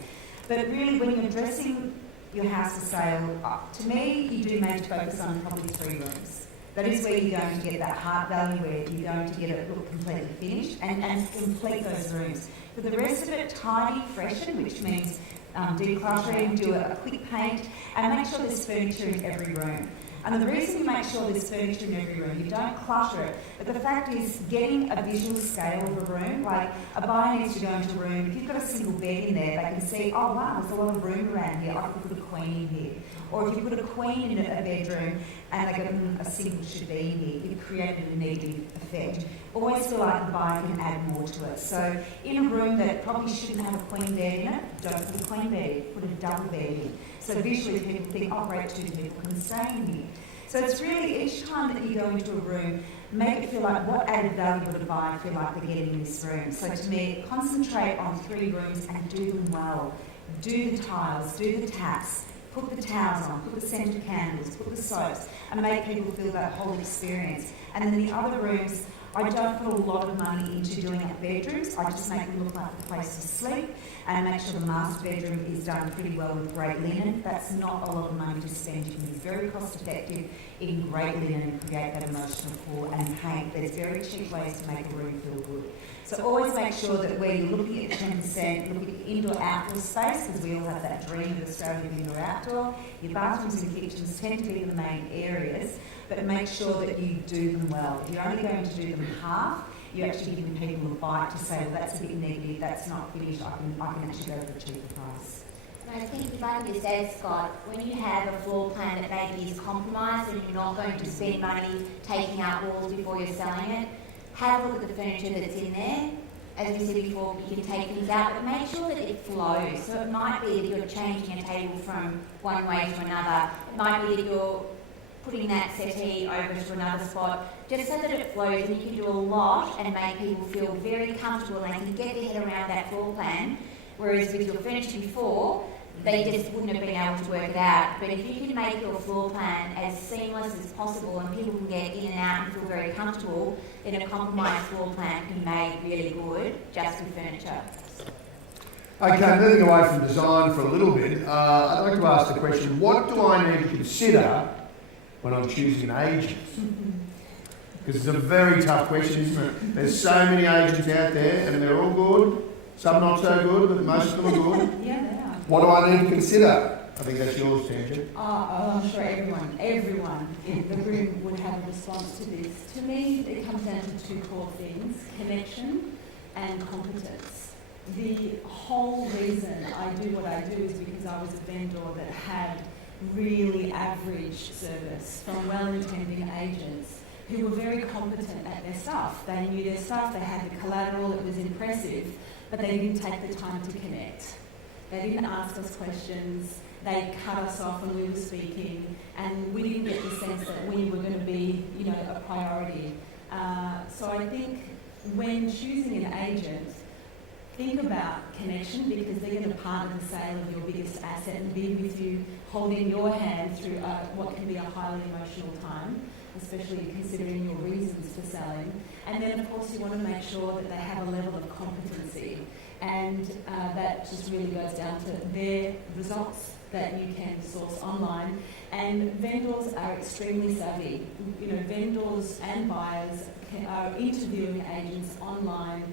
But really, when you're dressing your house for sale, to me, you do make focus on probably 3 rooms. That is where you're going to get that heart value, where you're going to get it look completely finished and complete those rooms. For the rest of it, tidy, freshen, which means decluttering, do a quick paint, and make sure there's furniture in every room. And the reason you make sure there's furniture in every room, you don't clutter it, but the fact is getting a visual scale of a room, like a buyer needs to go into a room, if you've got a single bed in there, they can see, oh wow, there's a lot of room around here, I could put a queen in here. Or if you put a queen in a bedroom and they go, a single should be in here, you've created a negative effect. Always feel like the buyer can add more to it. So in a room that probably shouldn't have a queen bed in it, don't put a queen bed in, put a double bed in. So visually people think, oh great, 2 people can stay in here. So it's really, each time that you go into a room, make it feel like what added value would a buyer feel like they're getting in this room. So to me, concentrate on 3 rooms and do them well. Do the tiles, do the taps, put the towels on, put the scented candles, put the soaps, and make people feel that whole experience. And then the other rooms, I don't put a lot of money into doing up bedrooms. I just make them look like a place to sleep and make sure the master bedroom is done pretty well with great linen. That's not a lot of money to spend. You can be very cost effective in great linen and create that emotional pull and paint. There's very cheap ways to make a room feel good. So always make sure that where you're looking at 10%, look at the indoor-outdoor space, because we all have that dream of Australia of indoor-outdoor. Your bathrooms and kitchens tend to be the main areas, but make sure that you do them well. If you're only going to do them half, you're actually giving people a bite to say, well, that's a bit negative, that's not finished, I can actually go for a cheaper price. I think if I can just add, Scott, when you have a floor plan that maybe is compromised and you're not going to spend money taking out walls before you're selling it, have a look at the furniture that's in there. As we said before, you can take things out, but make sure that it flows. So it might be that you're changing a table from one way to another. It might be that you're putting that settee over to another spot, just so that it flows, and you can do a lot and make people feel very comfortable and they can get their head around that floor plan. Whereas with your furniture before, they just wouldn't have been able to work it out. But if you can make your floor plan as seamless as possible and people can get in and out and feel very comfortable, then a compromised floor plan can be made really good just with furniture. Okay, moving away from design for a little bit, I'd like to ask the question, what do I need to consider when I'm choosing an agent? Because it's a very tough question, isn't it? There's so many agents out there and they're all good, some not so good, but most of them are good. Yeah, they are. What do I need to consider? I think that's yours, Tangent. I'm sure everyone in the room would have a response to this. To me, it comes down to 2 core things: connection and competence. The whole reason I do what I do is because I was a vendor that had really average service from well-intending agents who were very competent at their stuff. They knew their stuff, they had the collateral, it was impressive, but they didn't take the time to connect. They didn't ask us questions, they cut us off when we were speaking, and we didn't get the sense that we were going to be, a priority. So I think when choosing an agent, think about connection, because they're going to partner the sale of your biggest asset and be with you, holding your hand through what can be a highly emotional time. especially considering your reasons for selling. And then, of course, you want to make sure that they have a level of competency, and that just really goes down to their results that you can source online. And vendors are extremely savvy. You know, vendors and buyers are interviewing agents online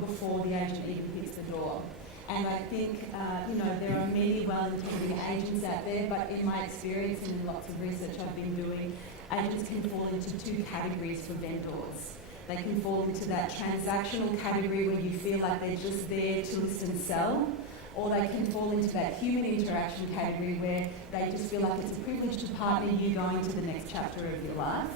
before the agent even hits the door. And I think, you know, there are many well-intending agents out there, but in my experience and in lots of research I've been doing, agents can fall into two categories for vendors. They can fall into that transactional category where you feel like they're just there to list and sell, or they can fall into that human interaction category where they just feel like it's a privilege to partner you going to the next chapter of your life.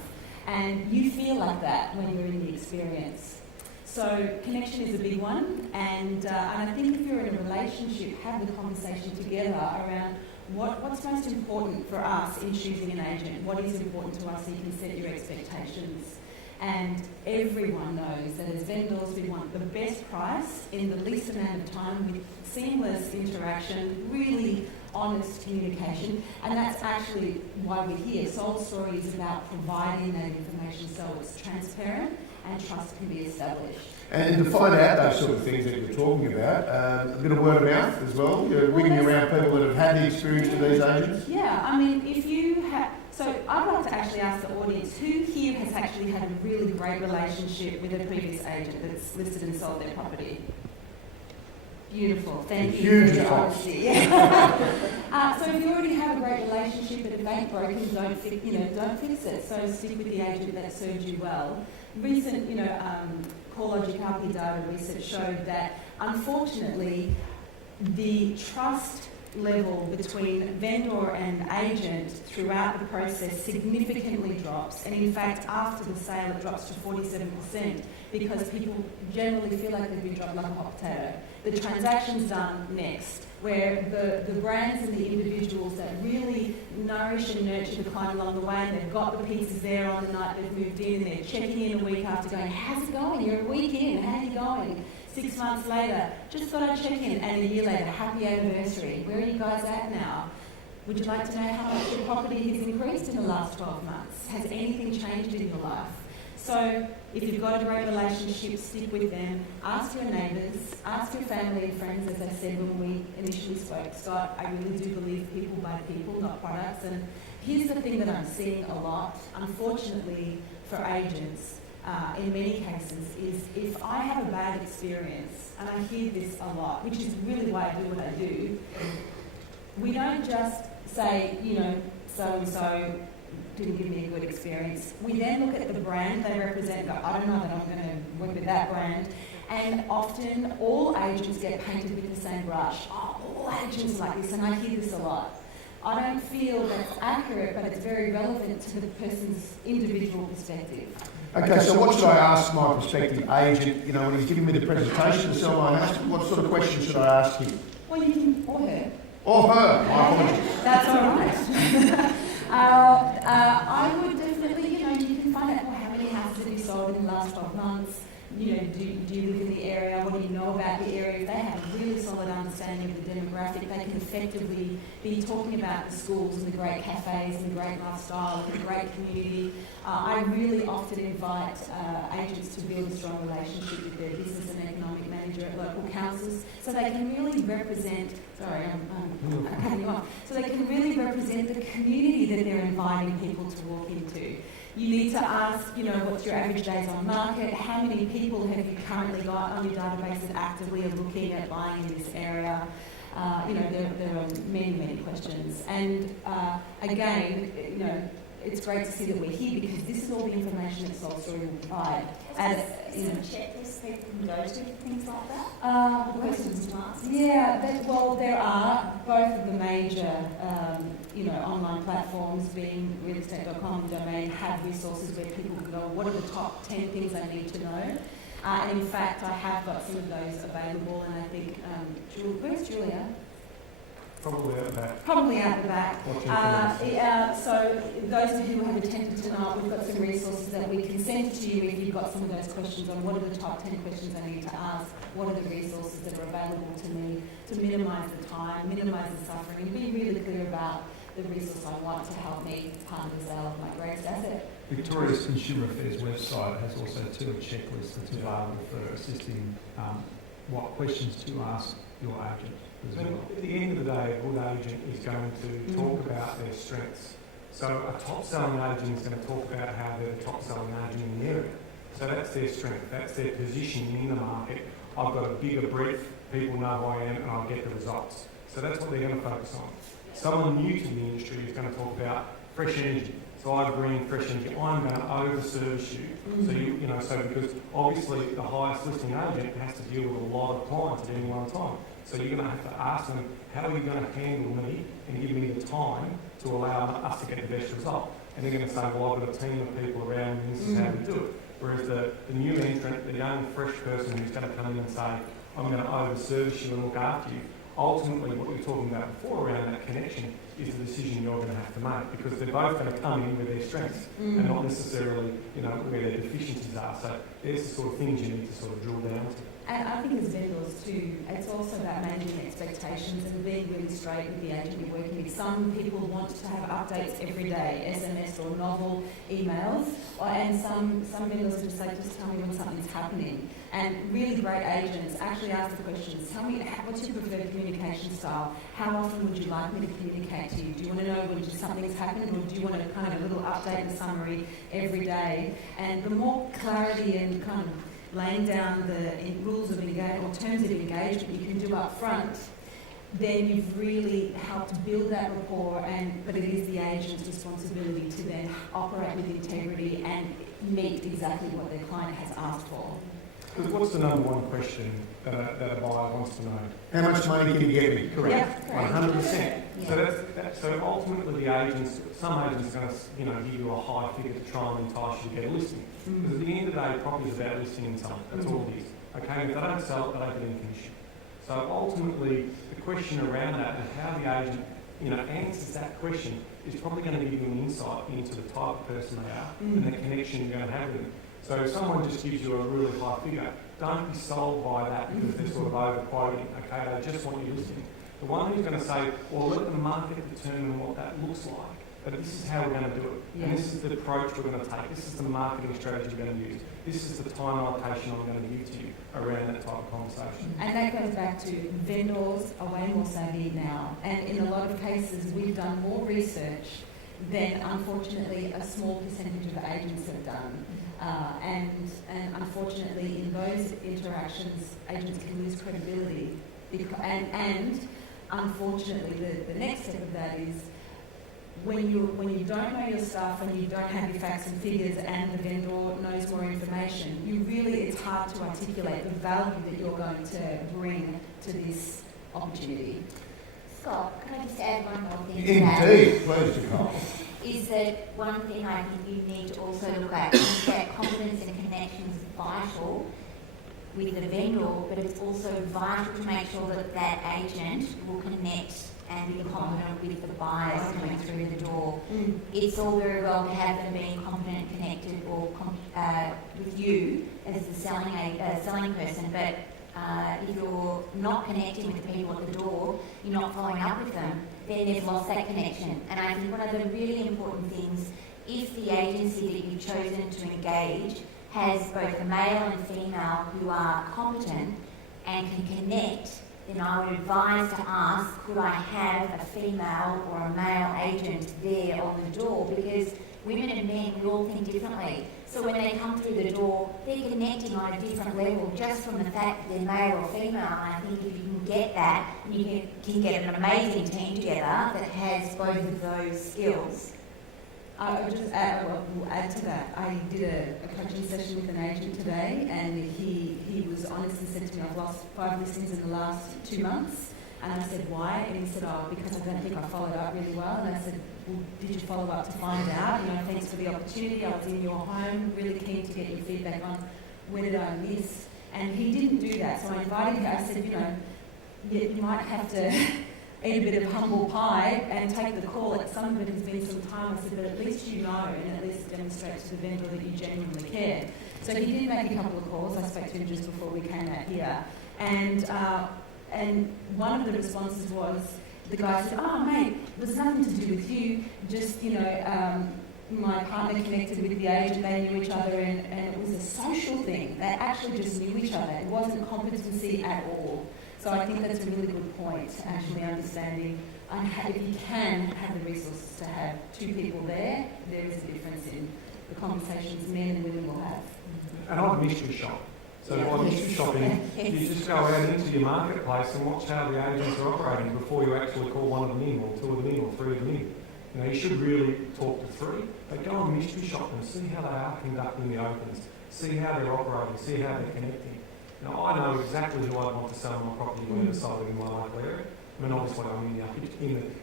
And you feel like that when you're in the experience. So connection is a big one, and I think if you're in a relationship, have the conversation together around what's most important for us in choosing an agent, what is important to us so you can set your expectations. And everyone knows that as vendors we want the best price in the least amount of time with seamless interaction, really honest communication, and that's actually why we're here. Soul Story is about providing that information so it's transparent and trust can be established. And to find out those sort of things that you're talking about, a bit of word of mouth as well. You're ringing around people that have had the experience with these agents. Yeah, I mean, if you have... So I'd like to actually ask the audience, who here has actually had a really great relationship with a previous agent that's listed and sold their property? Beautiful, thank you for your honesty. Yeah. So if you already have a great relationship, but if ain't broken, don't fix it. So stick with the agent that served you well. Recent, CoreLogic RP data research showed that, unfortunately, the trust level between vendor and agent throughout the process significantly drops, and in fact after the sale it drops to 47% because people generally feel like they've been dropped like a hot potato. The transaction's done next, where the brands and the individuals that really nourish and nurture the client along the way, and they've got the pieces there on the night they've moved in, and they're checking in a week after going, how's it going? You're a week in, how are you going? 6 months later, just thought I'd check in, and a year later, happy anniversary. Where are you guys at now? Would you like to know how much your property has increased in the last 12 months? Has anything changed in your life? So if you've got a great relationship, stick with them. Ask your neighbours, ask your family and friends, as I said when we initially spoke. Scott, I really do believe people buy people, not products. And here's the thing that I'm seeing a lot, unfortunately, for agents, in many cases, is if I have a bad experience, and I hear this a lot, which is really why I do what I do, we don't just say, so-and-so didn't give me a good experience. We then look at the brand they represent, go, I don't know that I'm going to work with that brand. And often all agents get painted with the same brush. Oh, all agents are like this, and I hear this a lot. I don't feel that's accurate, but it's very relevant to the person's individual perspective. Okay, so what should I ask my prospective agent, when he's giving me the presentation to sell my house? What sort of questions should I ask him? Well, you can, or her. Or her, my apologies. That's all right. I would definitely, you can find out how many houses have you sold in the last 12 months. Do you live in the area? What do you know about the area? If they have a really solid understanding of the demographic, they can effectively be talking about the schools and the great cafes and the great lifestyle and the great community. I really often invite agents to build a strong relationship with their business and economic manager at local councils so they can really represent, I'm cutting you off, so they can really represent the community that they're inviting people to walk into. You need to ask, what's your average days on market? How many people have you currently got on your database that actively are looking at buying in this area? There are many, many questions. And again, it's great to see that we're here because this is all the information that Soul Story will provide. Is there a checklist people can go to, things like that? Questions to ask? Yeah, there are both of the major, online platforms, being realestate.com and Domain, have resources where people can go, what are the top 10 things I need to know? And in fact, I have got some of those available, and I think, where's Julia? Probably out the back. Probably out the back. So those of you who have attended tonight, we've got some resources that we can send to you if you've got some of those questions on what are the top 10 questions I need to ask, what are the resources that are available to me to minimise the time, minimise the suffering, and be really clear about the resource I want to help me part of the sale of my greatest asset. Victoria's Consumer Affairs website has also too a checklist that's available for assisting what questions to ask your agent as well. At the end of the day, a good agent is going to talk about their strengths. So a top-selling agent is going to talk about how they're the top-selling agent in the area. So that's their strength, that's their positioning in the market. I've got a bigger brief, people know who I am, and I'll get the results. So that's what they're going to focus on. Someone new to the industry is going to talk about fresh energy. So I bring fresh energy. I'm going to over-service you. So so because obviously the highest listing agent has to deal with a lot of clients at any one time. So you're going to have to ask them, how are you going to handle me and give me the time to allow us to get the best result? And they're going to say, well, I've got a team of people around me, and this is how we do it. Whereas the new entrant, the young, fresh person who's going to come in and say, I'm going to over-service you and look after you, ultimately what we were talking about before around that connection is the decision you're going to have to make, because they're both going to come in with their strengths and not necessarily, where their deficiencies are. So there's the sort of things you need to sort of drill down to. And I think as vendors too, it's also about managing expectations and being really straight with the agent you're working with. Some people want to have updates every day, SMS or novel emails, and some vendors just say, just tell me when something's happening. And really great agents actually ask the questions, tell me what's your preferred communication style? How often would you like me to communicate to you? Do you want to know when something's happened, or do you want a kind of a little update and summary every day? And the more clarity and kind of laying down the rules of engagement or terms of engagement you can do up front, then you've really helped build that rapport. But it is the agent's responsibility to then operate with integrity and meet exactly what their client has asked for. Because what's the number one question that a buyer wants to know? How much money can you get me? Correct. Yeah, 100%. Yeah. So ultimately the agents, some agents are going to give you a high figure to try and entice you to get a listing. Because at the end of the day, property is about listing something. That's all it is. Okay, if they don't sell it, they don't get any commission. So ultimately, the question around that and how the agent, answers that question is probably going to give you an insight into the type of person they are and the connection you're going to have with them. So if someone just gives you a really high figure, don't be sold by that because they're sort of over-quoting. Okay, they just want you listing. The one who's going to say, well, let the market determine what that looks like. But this is how we're going to do it. Yeah. And this is the approach we're going to take. This is the marketing strategy we're going to use. This is the time allocation I'm going to give to you around that type of conversation. And that goes back to vendors are way more savvy now. And in a lot of cases, we've done more research than, unfortunately, a small percentage of agents have done. And unfortunately, in those interactions, agents can lose credibility. And unfortunately, the next step of that is when you don't know your stuff and you don't have your facts and figures, and the vendor knows more information, it's hard to articulate the value that you're going to bring to this opportunity. Scott, can I just add one more thing to that? Indeed, please, Nicole. Is that one thing I think you need to also look at is that confidence and connection is vital with the vendor, but it's also vital to make sure that that agent will connect and be confident with the buyers coming through the door. It's all very well to have them being confident, connected, or with you as the selling person, but if you're not connecting with the people at the door, you're not following up with them, then they've lost that connection. And I think one of the really important things, if the agency that you've chosen to engage has both a male and female who are competent and can connect, then I would advise to ask, could I have a female or a male agent there on the door? Because women and men, we all think differently. So when they come through the door, they're connecting on a different level just from the fact that they're male or female. And I think if you can get that, you can get an amazing team together that has both of those skills. I would just add to that. I did a coaching session with an agent today, and he was honest and said to me, I've lost 5 listings in the last 2 months. And I said, why? And he said, because I don't think I followed up really well. And I said, well, did you follow up to find out? Thanks for the opportunity. I was in your home, really keen to get your feedback on where did I miss. And he didn't do that. So I invited him. I said, you might have to eat a bit of humble pie and take the call. Some of it has been some time. I said, but at least you know, and at least demonstrate to the vendor that you genuinely care. So he did make a couple of calls. I spoke to him just before we came out here. And one of the responses was, the guy said, "Oh, mate, it was nothing to do with you. Just, my partner connected with the agent, they knew each other, and it was a social thing. They actually just knew each other. It wasn't competency at all." So I think that's a really good point, actually understanding. If you can have the resources to have two people there, there is a difference in the conversations men and women will have. And I'd mystery shop. So by mystery shopping, you just go out into your marketplace and watch how the agents are operating before you actually call one of them in, or two of them in, or three of them in. You should really talk to three, but go and mystery shop them, see how they are conducting the opens, see how they're operating, see how they're connecting. Now, I know exactly who I want to sell my property where to sell it in my local area. I mean, obviously I'm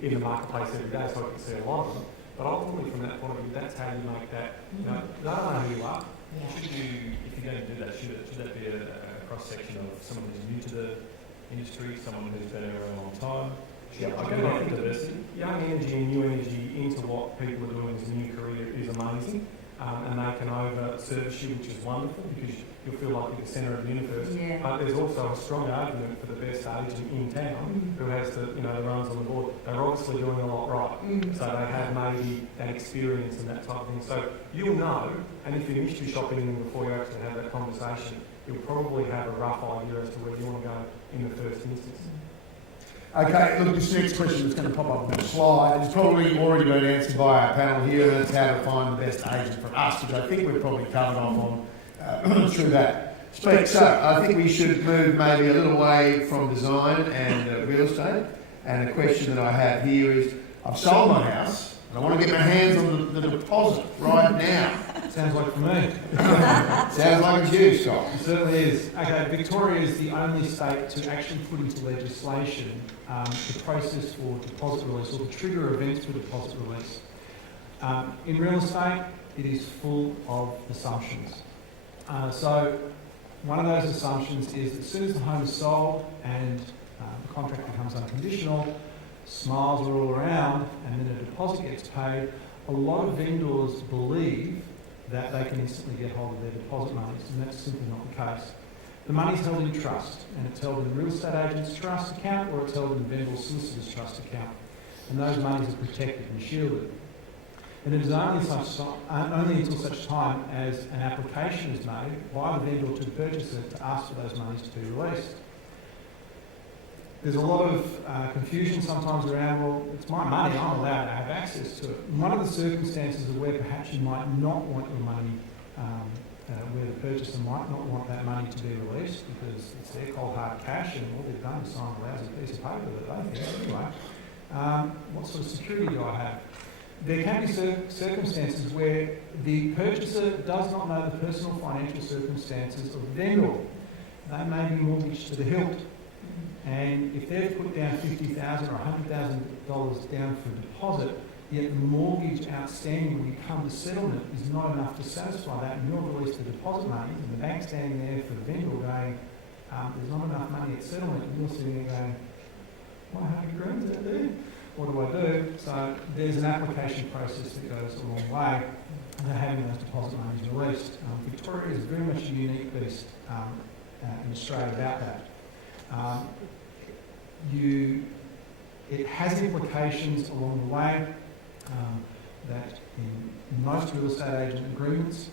in the marketplace every day, so I can see a lot of them. But ultimately, from that point of view, that's how you make that. They don't know who you are. Should you, if you're going to do that, should that be a cross-section of someone who's new to the industry, someone who's been around a long time? I think diversity. Young energy and new energy into what people are doing as a new career is amazing, and they can over-service you, which is wonderful, because you'll feel like you're the centre of the universe. Yeah. But there's also a strong argument for the best agent in town who has the runs on the board. They're obviously doing a lot right, so they have maybe that experience and that type of thing. So you'll know, and if you're mystery shopping them before you actually have that conversation, you'll probably have a rough idea as to where you want to go in the first instance. Okay, look, this next question that's going to pop up on the slide has probably already been answered by our panel here, and it's how to find the best agent for us, which I think we've probably covered off on through that speak. So I think we should move maybe a little away from design and real estate. And the question that I have here is, I've sold my house and I want to get my hands on the deposit right now. Sounds like for me. Sounds like it's you, Scott. It certainly is. Okay, Victoria is the only state to actually put into legislation the process for deposit release, or the trigger events for deposit release. In real estate, it is full of assumptions. So one of those assumptions is that as soon as the home is sold and the contract becomes unconditional, smiles are all around, and then a deposit gets paid, a lot of vendors believe that they can instantly get hold of their deposit monies, and that's simply not the case. The money's held in trust, and it's held in the real estate agent's trust account, or it's held in the vendor solicitor's trust account, and those monies are protected and shielded. And it is only until such time as an application is made by the vendor to the purchaser to ask for those monies to be released. There's a lot of confusion sometimes around, well, it's my money, I'm allowed to have access to it. And one of the circumstances of where perhaps you might not want your money, where the purchaser might not want that money to be released because it's their cold hard cash and all they've done is sign a lousy piece of paper that they think, anyway. What sort of security do I have? There can be circumstances where the purchaser does not know the personal financial circumstances of the vendor. They may be mortgaged to the hilt. And if they've put down $50,000 or $100,000 down for a deposit, yet the mortgage outstanding when you come to settlement is not enough to satisfy that, and you've released the deposit money, and the bank's standing there for the vendor going, there's not enough money at settlement, and you're sitting there going, well, how many grams out there? What do I do? So there's an application process that goes a long way to having those deposit monies released. Victoria is very much a unique beast in Australia about that. It has implications along the way that in most real estate agent agreements,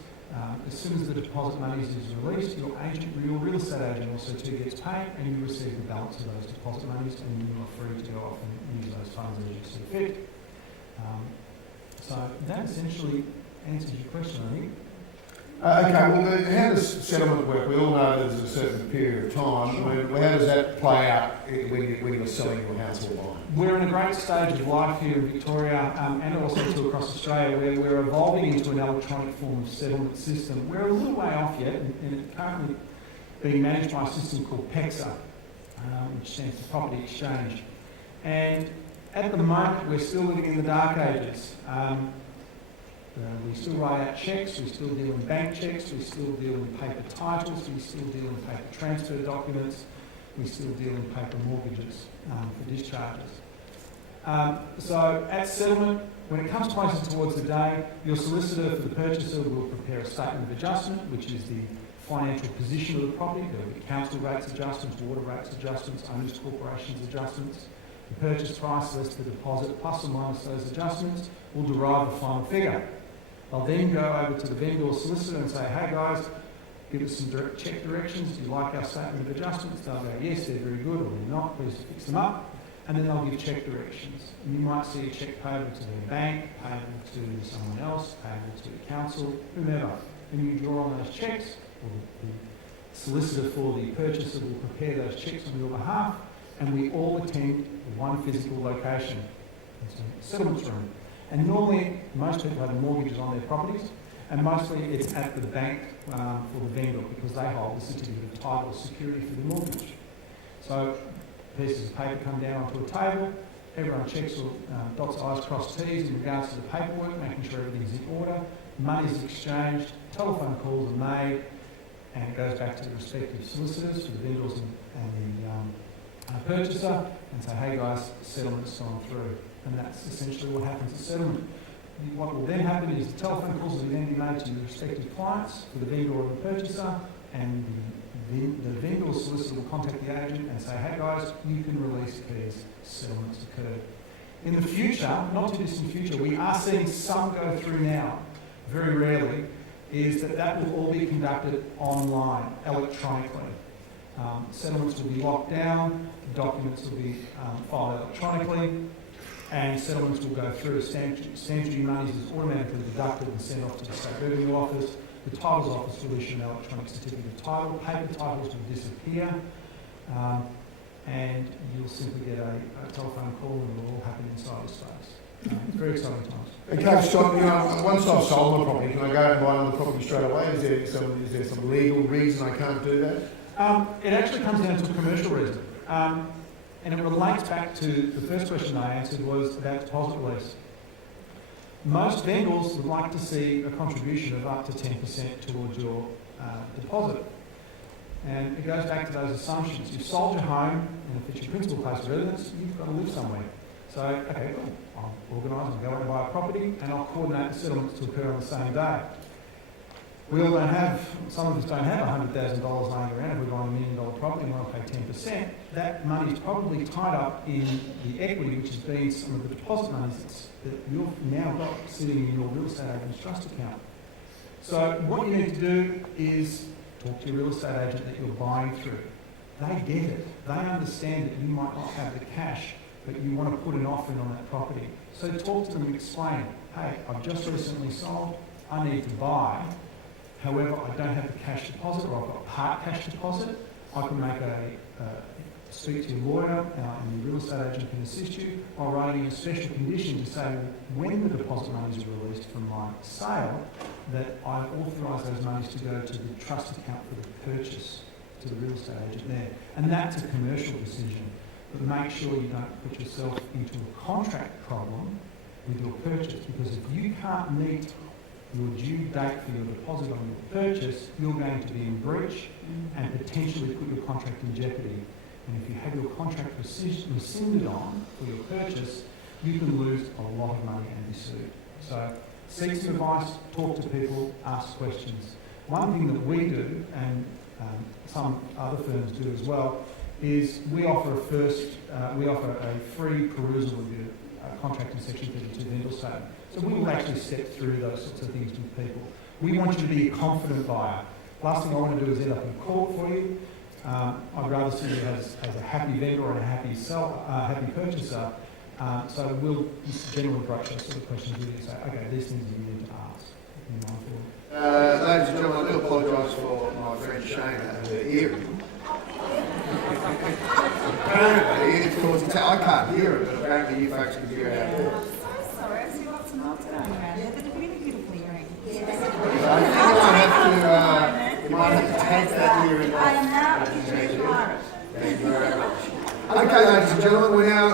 as soon as the deposit money is released, your real estate agent also too gets paid, and you receive the balance of those deposit monies, and you are free to go off and use those funds as you see fit. So that essentially answers your question, I think. Okay, well, how does settlement work? We all know there's a certain period of time. How does that play out when you're selling your house or buying? We're in a great stage of life here in Victoria and also too across Australia, where we're evolving into an electronic form of settlement system. We're a little way off yet, and it's currently being managed by a system called PEXA, which stands for Property Exchange. And at the moment, we're still living in the dark ages. We still write out cheques, we still deal in bank cheques, we still deal in paper titles, we still deal in paper transfer documents, we still deal in paper mortgages for discharges. So at settlement, when it comes closer towards the day, your solicitor for the purchaser will prepare a statement of adjustment, which is the financial position of the property. There will be council rates adjustments, water rates adjustments, owners corporations adjustments. The purchase price less the deposit plus or minus those adjustments will derive the final figure. They'll then go over to the vendor or solicitor and say, hey guys, give us some check directions. Do you like our statement of adjustments? They'll go, yes, they're very good, or they're not, please fix them up. And then they'll give check directions. And you might see a check payable to their bank, payable to someone else, payable to the council, whomever. And you draw on those checks, or the solicitor for the purchaser will prepare those checks on your behalf, and we all attend one physical location. It's a settlements room. And normally, most people have mortgages on their properties, and mostly it's at the bank for the vendor because they hold the certificate of title security for the mortgage. So pieces of paper come down onto a table, everyone checks or dots I's, cross T's in regards to the paperwork, making sure everything's in order, money's exchanged, telephone calls are made, and it goes back to the respective solicitors for the vendors and the purchaser, and say, hey guys, settlement's gone through. And that's essentially what happens at settlement. What will then happen is the telephone calls will then be made to the respective clients for the vendor or the purchaser, and the vendor or solicitor will contact the agent and say, hey guys, you can release keys, settlements occurred. In the future, not too distant future, we are seeing some go through now, very rarely, is that will all be conducted online, electronically. Settlements will be locked down, documents will be filed electronically, and settlements will go through. Stamp duty monies is automatically deducted and sent off to the State Revenue Office. The Titles Office will issue an electronic certificate of title. Paper titles will disappear, and you'll simply get a telephone call, and it will all happen inside the space. It's very exciting times. Okay, so once I've sold my property, can I go and buy another property straight away? Is there some legal reason I can't do that? It actually comes down to a commercial reason. And it relates back to the first question I answered was about deposit release. Most vendors would like to see a contribution of up to 10% towards your deposit. And it goes back to those assumptions. You've sold your home, and if it's your principal place of residence, you've got to live somewhere. So, okay, cool. I'll organise and go out and buy a property, and I'll coordinate the settlements to occur on the same day. We all don't have, some of us don't have $100,000 laying around. If we're buying $1 million property and we want to pay 10%, that money is probably tied up in the equity, which has been some of the deposit monies that you've now got sitting in your real estate agent's trust account. So what you need to do is talk to your real estate agent that you're buying through. They get it. They understand that you might not have the cash, but you want to put an offer in on that property. So talk to them and explain, hey, I've just recently sold, I need to buy. However, I don't have the cash deposit, or I've got part cash deposit. I can make speak to your lawyer and your real estate agent can assist you by writing a special condition to say when the deposit money is released from my sale, that I authorise those monies to go to the trust account for the purchase to the real estate agent there. And that's a commercial decision. But make sure you don't put yourself into a contract problem with your purchase, because if you can't meet your due date for your deposit on your purchase, you're going to be in breach and potentially put your contract in jeopardy. And if you have your contract rescinded on for your purchase, you can lose a lot of money and be sued. So seek some advice, talk to people, ask questions. One thing that we do, and some other firms do as well, is we offer a free perusal of your contract in Section 32 vendor statement. So we will actually step through those sorts of things with people. We want you to be a confident buyer. Last thing I want to do is end up in court for you. I'd rather see you as a happy vendor and a happy happy purchaser. So we'll generally approach those sort of questions with you and say, okay, these things you need to ask. Ladies and gentlemen, I do apologise for my friend Shayna and her earring. Apparently, it's causing I can't hear it, but apparently you folks can hear it out there. I'm so sorry. I see lots of notes going around here. They're really beautiful earrings. I think you might have to take that earring off. I am now Thank you very much. Okay, ladies and gentlemen, we're now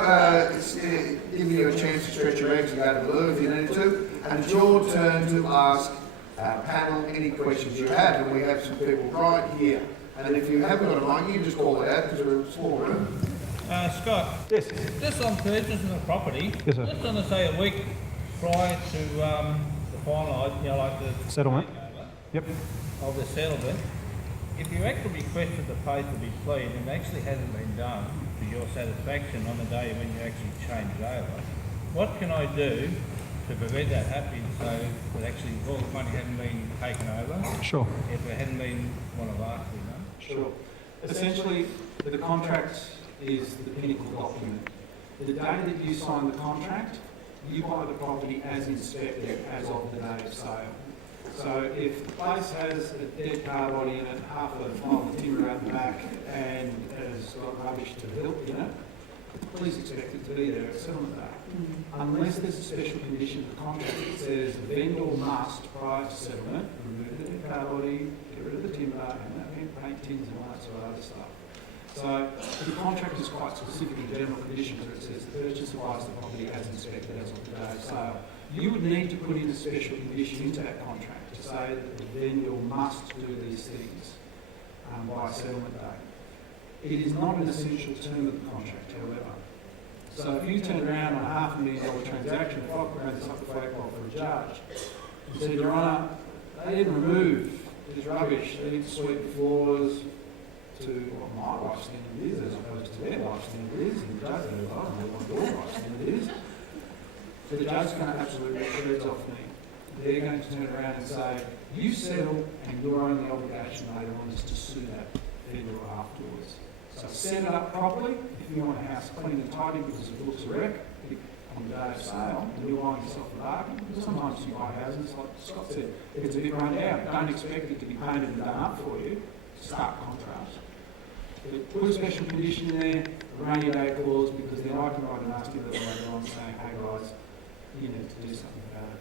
giving you a chance to stretch your legs and go to the loo if you need to. And it's your turn to ask our panel any questions you have. And we have some people right here. And if you haven't got a mic, you can just call it out because we're a small room. Scott, Yes. just on purchasing a property, Yes, sir. just on to say a week prior to the finalise, like the Settlement. takeover Yep. of the settlement, if you actually requested the pay to be clean and it actually hasn't been done, to your satisfaction on the day when you actually change it over. What can I do to prevent that happening so that actually all the money hadn't been taken over? Sure. If it hadn't been one of us, Sure. Essentially, the contract is the pinnacle document. The day that you sign the contract, you buy the property as inspected as of the day of sale. So if the place has a dead car body in it, half a pile of timber out the back, and has got rubbish to build in it, please expect it to be there at settlement day. Unless there's a special condition in the contract that says the vendor must, prior to settlement, remove the dead car body, get rid of the timber, and that paint tins and all that sort of other stuff. So the contract is quite specific in general conditions where it says the purchaser buys the property as inspected as of the day of sale. You would need to put in a special condition into that contract to say that the vendor must do these things by settlement day. It is not an essential term of the contract, however. So if you turn around on a $500,000 transaction, if I bring this up to flag for a judge, and said, Your Honour, they didn't remove this rubbish, they didn't sweep the floors to what my wife's standard is as opposed to their wife's standard is, and the judge goes, I don't know what your wife's standard is. The judge's going to absolutely shreds off me. They're going to turn around and say, you settle and your only obligation later on is to sue that vendor afterwards. So set it up properly. If you want a house clean and tidy because it looks a wreck on the day of sale, and you're buying yourself a bargain, sometimes you buy houses, like Scott said, if it's a bit run down, don't expect it to be painted and done up for you. Stark contrast. But put a special condition in there, a rainy day clause, because then I can write a nasty letter later on saying, hey guys, you need to do something about it.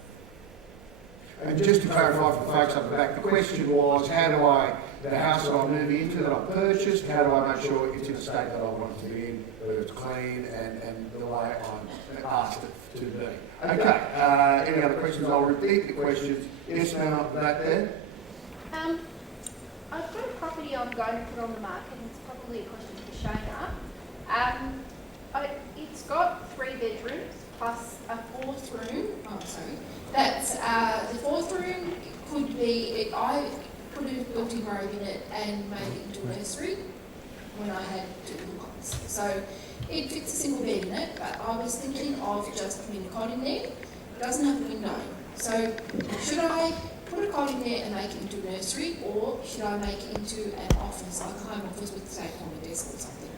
And just to clarify for folks up the back, the question was, how do I, the house that I'm moving into that I purchased, how do I make sure it's in the state that I want it to be in, whether it's clean and the way I'm asked it to be. Okay, any other questions? I'll repeat the questions. Yes, ma'am, up the back there. I've got a property I'm going to put on the market, and it's probably a question for Shayna. It's got 3 bedrooms plus a 4th room. Oh, sorry. That's the 4th room could be. I put a built-in robe in it and made it into a nursery when I had 2 little ones. So it fits a single bed in it, but I was thinking of just putting a cot in there. It doesn't have a window. So should I put a cot in there and make it into a nursery, or should I make it into an office, like a home office with, say, a desk or something?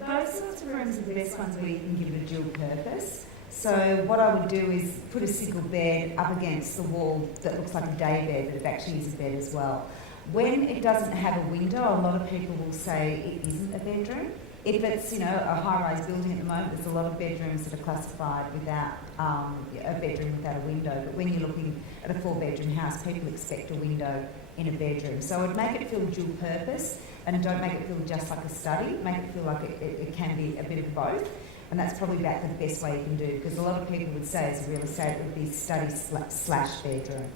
Those sorts of rooms are the best ones where you can give it a dual purpose. So what I would do is put a single bed up against the wall that looks like a day bed, but it actually is a bed as well. When it doesn't have a window, a lot of people will say it isn't a bedroom. If it's, a high-rise building at the moment, there's a lot of bedrooms that are classified without a bedroom without a window. But when you're looking at a 4-bedroom house, people expect a window in a bedroom. So I'd make it feel dual purpose, and don't make it feel just like a study. Make it feel like it can be a bit of both. And that's probably about the best way you can do it, because a lot of people would say as a real estate it would be study slash bedroom.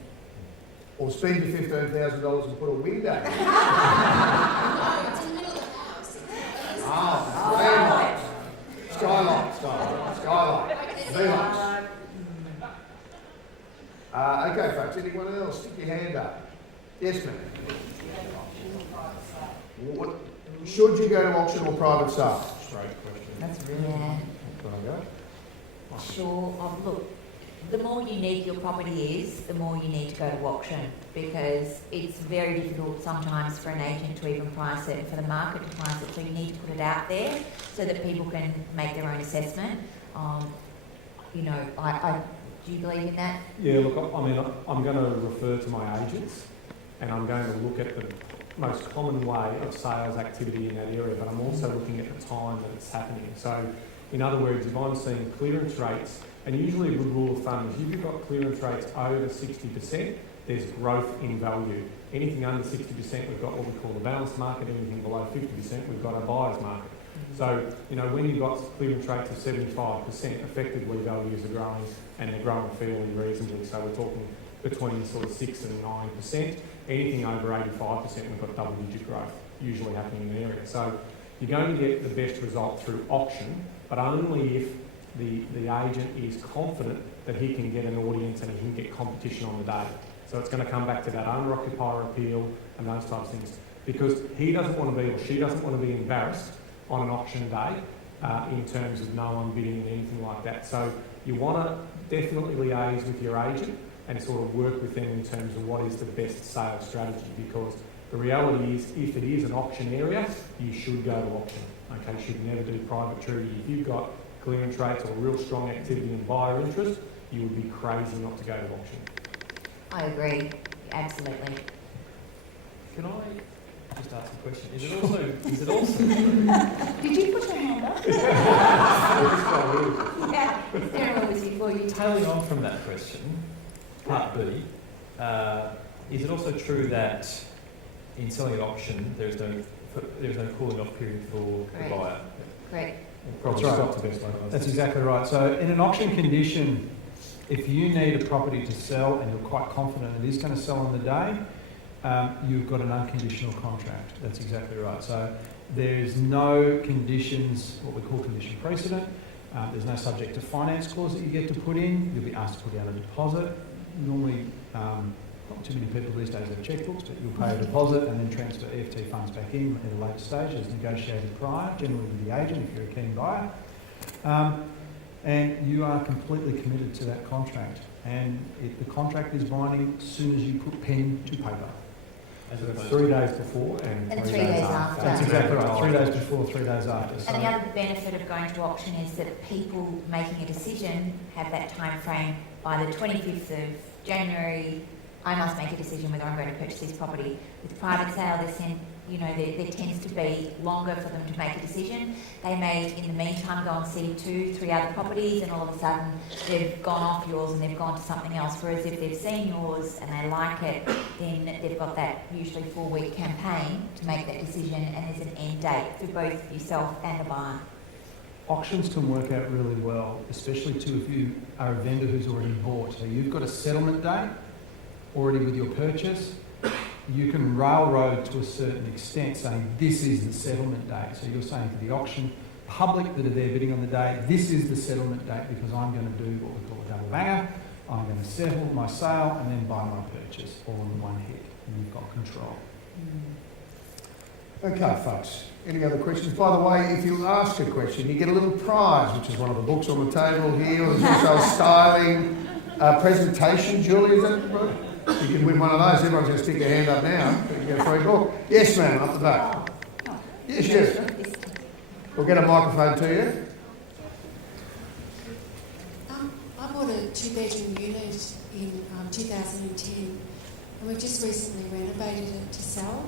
Or spend your $15,000 and put a window in. Skylight. V-lights. Okay, folks, anyone else? Stick your hand up. Yes, ma'am. Should you go to auction or private sale? Straight question. That's really Sure. Look, the more unique your property is, the more you need to go to auction, because it's very difficult sometimes for an agent to even price it and for the market to price it. So you need to put it out there so that people can make their own assessment. Do you believe in that? Yeah, look, I'm going to refer to my agents, and I'm going to look at the most common way of sales activity in that area, but I'm also looking at the time that it's happening. So, in other words, if I'm seeing clearance rates, and usually a good rule of thumb is if you've got clearance rates over 60%, there's growth in value. Anything under 60%, we've got what we call the balanced market. Anything below 50%, we've got a buyer's market. So, when you've got clearance rates of 75%, effectively values are growing, and they're growing fairly reasonably. So we're talking between sort of 6 and 9%. Anything over 85%, we've got double-digit growth, usually happening in the area. So you're going to get the best result through auction, but only if the agent is confident that he can get an audience and he can get competition on the day. So it's going to come back to that owner-occupier appeal and those types of things. Because he doesn't want to be, or she doesn't want to be embarrassed on an auction day in terms of no one bidding and anything like that. So you want to definitely liaise with your agent and sort of work with them in terms of what is the best sales strategy, because the reality is if it is an auction area, you should go to auction. Okay, you should never do private treaty. If you've got clearance rates or real strong activity and buyer interest, you would be crazy not to go to auction. I agree, absolutely. Can I just ask a question? Is it also Did you put your hand up? Yeah, Sarah was before you. tailing on from that question, part B, is it also true that in selling at auction there is no cooling off period for the Correct. buyer? Correct. Probably That's right. Scott's the best way. That's exactly right. So in an auction condition, if you need a property to sell and you're quite confident it is going to sell on the day, you've got an unconditional contract. That's exactly right. So there's no conditions, what we call condition precedent. There's no subject to finance clause that you get to put in. You'll be asked to put down a deposit. Normally, not too many people these days have checkbooks, but you'll pay a deposit and then transfer EFT funds back in at a later stage as negotiated prior, generally with the agent if you're a keen buyer. And you are completely committed to that contract. And the contract is binding as soon as you put pen to paper. So it's 3 days before and 3 days after. That's exactly right. 3 days before, 3 days after. So And the other benefit of going to auction is that people making a decision have that time frame by the 25th of January. I must make a decision whether I'm going to purchase this property. With private sale, there tends to be longer for them to make a decision. They may, in the meantime, go and see 2-3 other properties, and all of a sudden they've gone off yours and they've gone to something else. Whereas if they've seen yours and they like it, then they've got that usually 4-week campaign to make that decision, and there's an end date for both yourself and the buyer. auctions can work out really well, especially too if you are a vendor who's already bought. So you've got a settlement date already with your purchase. You can railroad to a certain extent saying this is the settlement date. So you're saying to the auction public that are there bidding on the day, this is the settlement date because I'm going to do what we call a double banger. I'm going to settle my sale and then buy my purchase all in one hit. And you've got control. Okay, folks. Any other questions? By the way, if you ask a question, you get a little prize, which is one of the books on the table here. There's also a styling presentation. Julie, is that right? You can win one of those. Everyone's going to stick their hand up now. You get a free book. Yes, ma'am, up the back. Yes. We'll get a microphone to you. I bought a 2-bedroom unit in 2010, and we just recently renovated it to sell.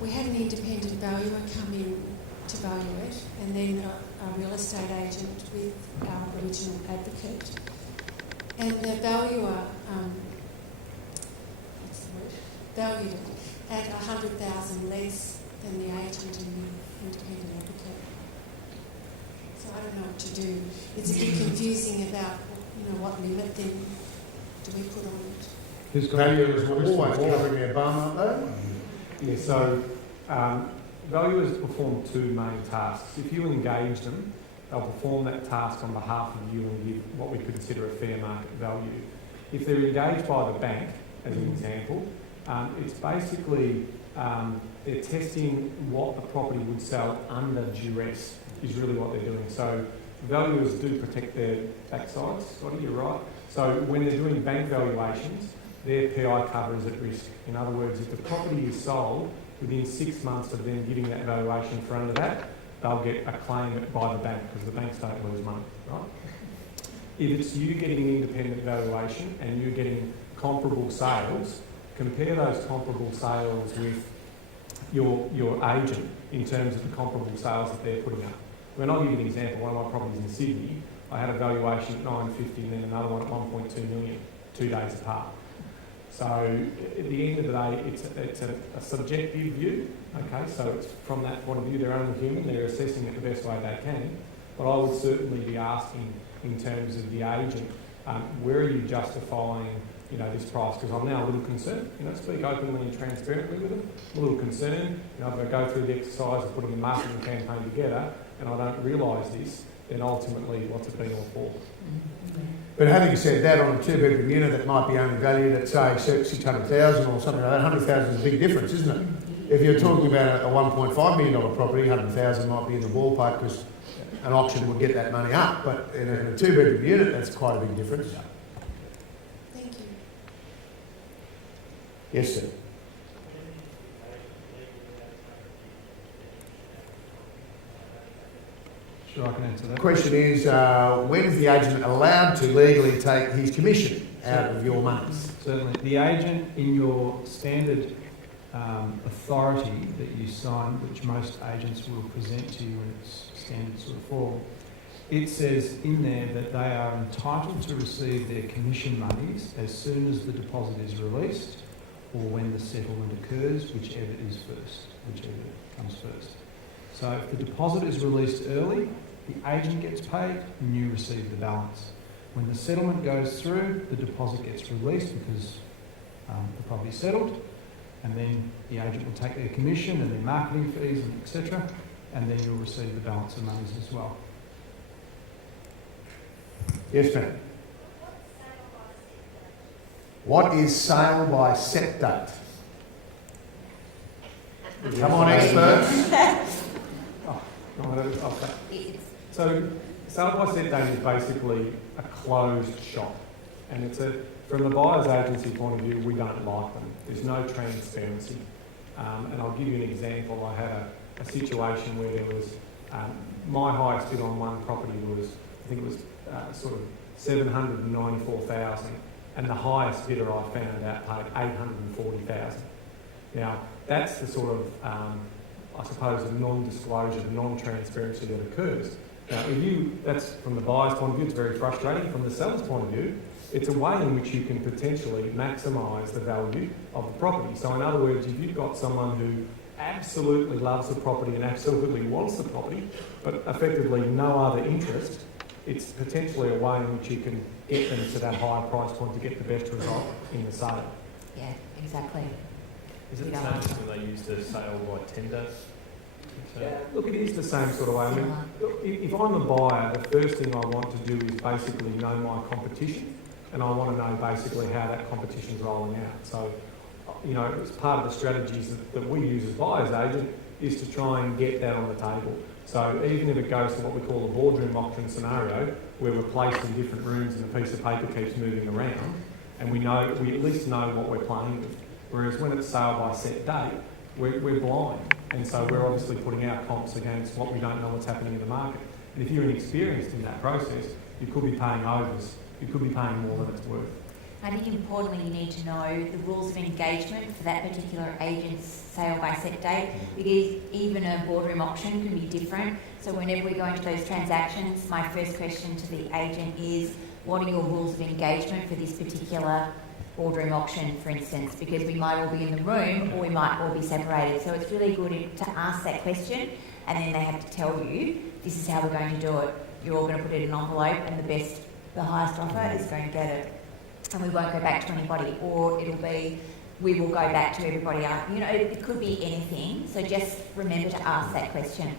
We had an independent valuer come in to value it, and then a real estate agent with our original advocate. And the valuer valued it at $100,000 less than the agent and the independent advocate. So I don't know what to do. It's a bit confusing about, what limit then do we put on it? Valuers are always covering their bum, aren't they? Yeah, so valuers perform 2 main tasks. If you engage them, they'll perform that task on behalf of you and give what we consider a fair market value. If they're engaged by the bank, as an example, it's basically they're testing what the property would sell under duress is really what they're doing. So valuers do protect their backsides, Scotty, you're right. So when they're doing bank valuations, their PI cover is at risk. In other words, if the property is sold within 6 months of them giving that valuation for under that, they'll get a claim by the bank because the banks don't lose money, right? If it's you getting an independent valuation and you're getting comparable sales, compare those comparable sales with your agent in terms of the comparable sales that they're putting up. When I'll give you an example, one of my properties in Sydney, I had a valuation at 950 and then another one at 1.2 million, 2 days apart. So at the end of the day, it's a subjective view, okay? So it's from that point of view, they're only human, they're assessing it the best way they can. But I would certainly be asking in terms of the agent, where are you justifying, this price? Because I'm now a little concerned, speak openly and transparently with them, a little concerned. If I go through the exercise of putting a marketing campaign together and I don't realise this, then ultimately what's it been all for? But having said that, on a 2-bedroom unit that might be only valued at, say, 600,000 or something like that, 100,000 is a big difference, isn't it? If you're talking about a $1.5 million property, 100,000 might be in the ballpark because an auction would get that money up, but in a two-bedroom unit, that's quite a big difference. Thank you. Yes, sir. Sure, I can answer that. The question is, when is the agent allowed to legally take his commission out of your monies? Certainly. The agent in your standard authority that you sign, which most agents will present to you in its standard sort of form, it says in there that they are entitled to receive their commission monies as soon as the deposit is released or when the settlement occurs, whichever comes first. So if the deposit is released early, the agent gets paid and you receive the balance. When the settlement goes through, the deposit gets released because the property is settled, and then the agent will take their commission and their marketing fees and etc., and then you'll receive the balance of monies as well. Yes, ma'am. What is sale by set date? Come on, experts. So, sale by set date is basically a closed shop, and it's from the buyer's agency point of view, we don't like them. There's no transparency. And I'll give you an example. I had a situation where there was, my highest bid on one property was, I think it was sort of 794,000, and the highest bidder I found out paid 840,000. Now, that's the sort of, I suppose, the non-disclosure, the non-transparency that occurs. Now, that's from the buyer's point of view, it's very frustrating. From the seller's point of view, it's a way in which you can potentially maximise the value of the property. So in other words, if you've got someone who absolutely loves the property and absolutely wants the property, but effectively no other interest, it's potentially a way in which you can get them to that higher price point to get the best result in the sale. Yeah, exactly. Is it the same thing they use to sale by tender? Yeah, look, it is the same sort of way. I mean, look, if I'm a buyer, the first thing I want to do is basically know my competition, and I want to know basically how that competition's rolling out. So, it's part of the strategies that we use as buyer's agent is to try and get that on the table. So even if it goes to what we call a boardroom auction scenario, where we're placed in different rooms and the piece of paper keeps moving around, and we at least know what we're playing with. Whereas when it's sale by set date, we're blind. And so we're obviously putting our comps against what we don't know what's happening in the market. And if you're inexperienced in that process, you could be paying overs. You could be paying more than it's worth. I think importantly you need to know the rules of engagement for that particular agent's sale by set date, because even a boardroom auction can be different. So whenever we go into those transactions, my first question to the agent is, what are your rules of engagement for this particular boardroom auction, for instance, because we might all be in the room or we might all be separated. So it's really good to ask that question, and then they have to tell you, this is how we're going to do it. You're all going to put it in an envelope, and the highest offer is going to get it. And we won't go back to anybody, or it'll be, we will go back to everybody else. It could be anything, so just remember to ask that question.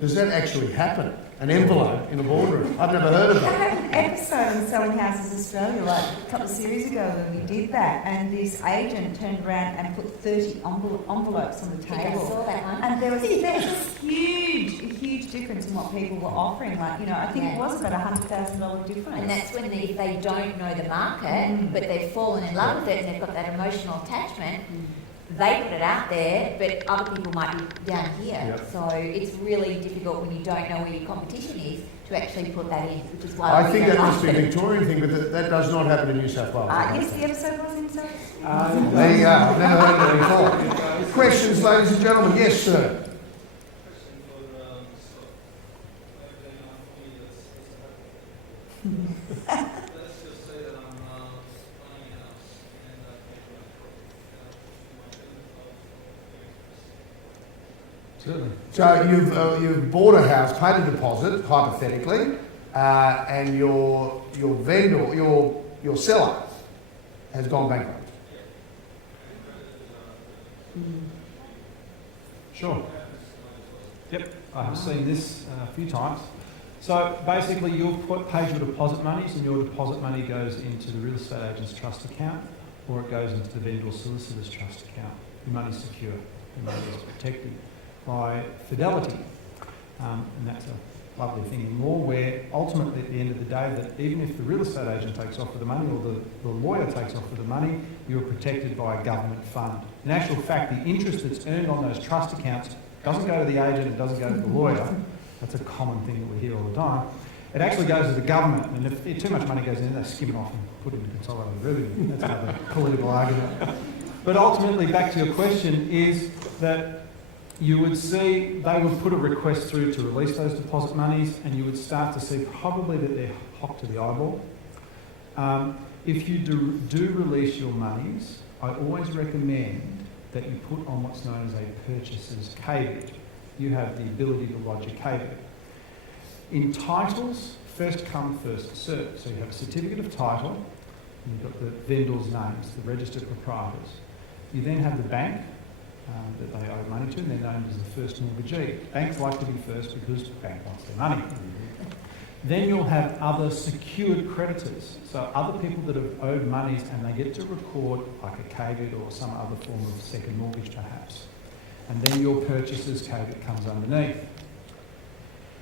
Does that actually happen? An envelope in a boardroom? I've never heard of I that. had an episode on Selling Houses Australia a couple of series ago when we did that, and this agent turned around and put 30 envelopes on the I think I table. saw that one. And there was a huge difference in what people were offering. I think it was about $100,000 difference. And that's when if they don't know the market, but they've fallen in love with it and they've got that emotional attachment, they put it out there, but other people might be down here. Yep. So it's really difficult when you don't know where your competition is to actually put that in, which is why I think that must be a Victorian thing, but that does not happen in New South Wales. Yes, the episode was in South There you go. I've never heard of it before. Questions, ladies and gentlemen? Yes, sir. Certainly. So you've bought a house, paid a deposit, hypothetically, and your vendor, your seller, has gone bankrupt. Sure. Yep, I have seen this a few times. So basically you've paid your deposit monies, and your deposit money goes into the real estate agent's trust account, or it goes into the vendor solicitor's trust account. Your money's secure, your money is protected by fidelity. and that's a lovely thing in law, where ultimately at the end of the day, that even if the real estate agent takes off with the money or the lawyer takes off with the money, you're protected by a government fund. In actual fact, the interest that's earned on those trust accounts doesn't go to the agent, it doesn't go to the lawyer. That's a common thing that we hear all the time. It actually goes to the government, and if too much money goes in, they skim it off and put it into consolidated revenue. That's another political argument. But ultimately, back to your question, is that you would see they would put a request through to release those deposit monies, and you would start to see probably that they're hot to the eyeball. If you do release your monies, I always recommend that you put on what's known as a purchaser's caveat. You have the ability to lodge a caveat. In titles, first come, first served. So you have a certificate of title, and you've got the vendor's names, the registered proprietors. You then have the bank that they owe money to, and they're known as the first mortgagee. Banks like to be first because the bank wants their money. Then you'll have other secured creditors, so other people that have owed monies and they get to record like a caveat or some other form of second mortgage perhaps. And then your purchaser's caveat comes underneath.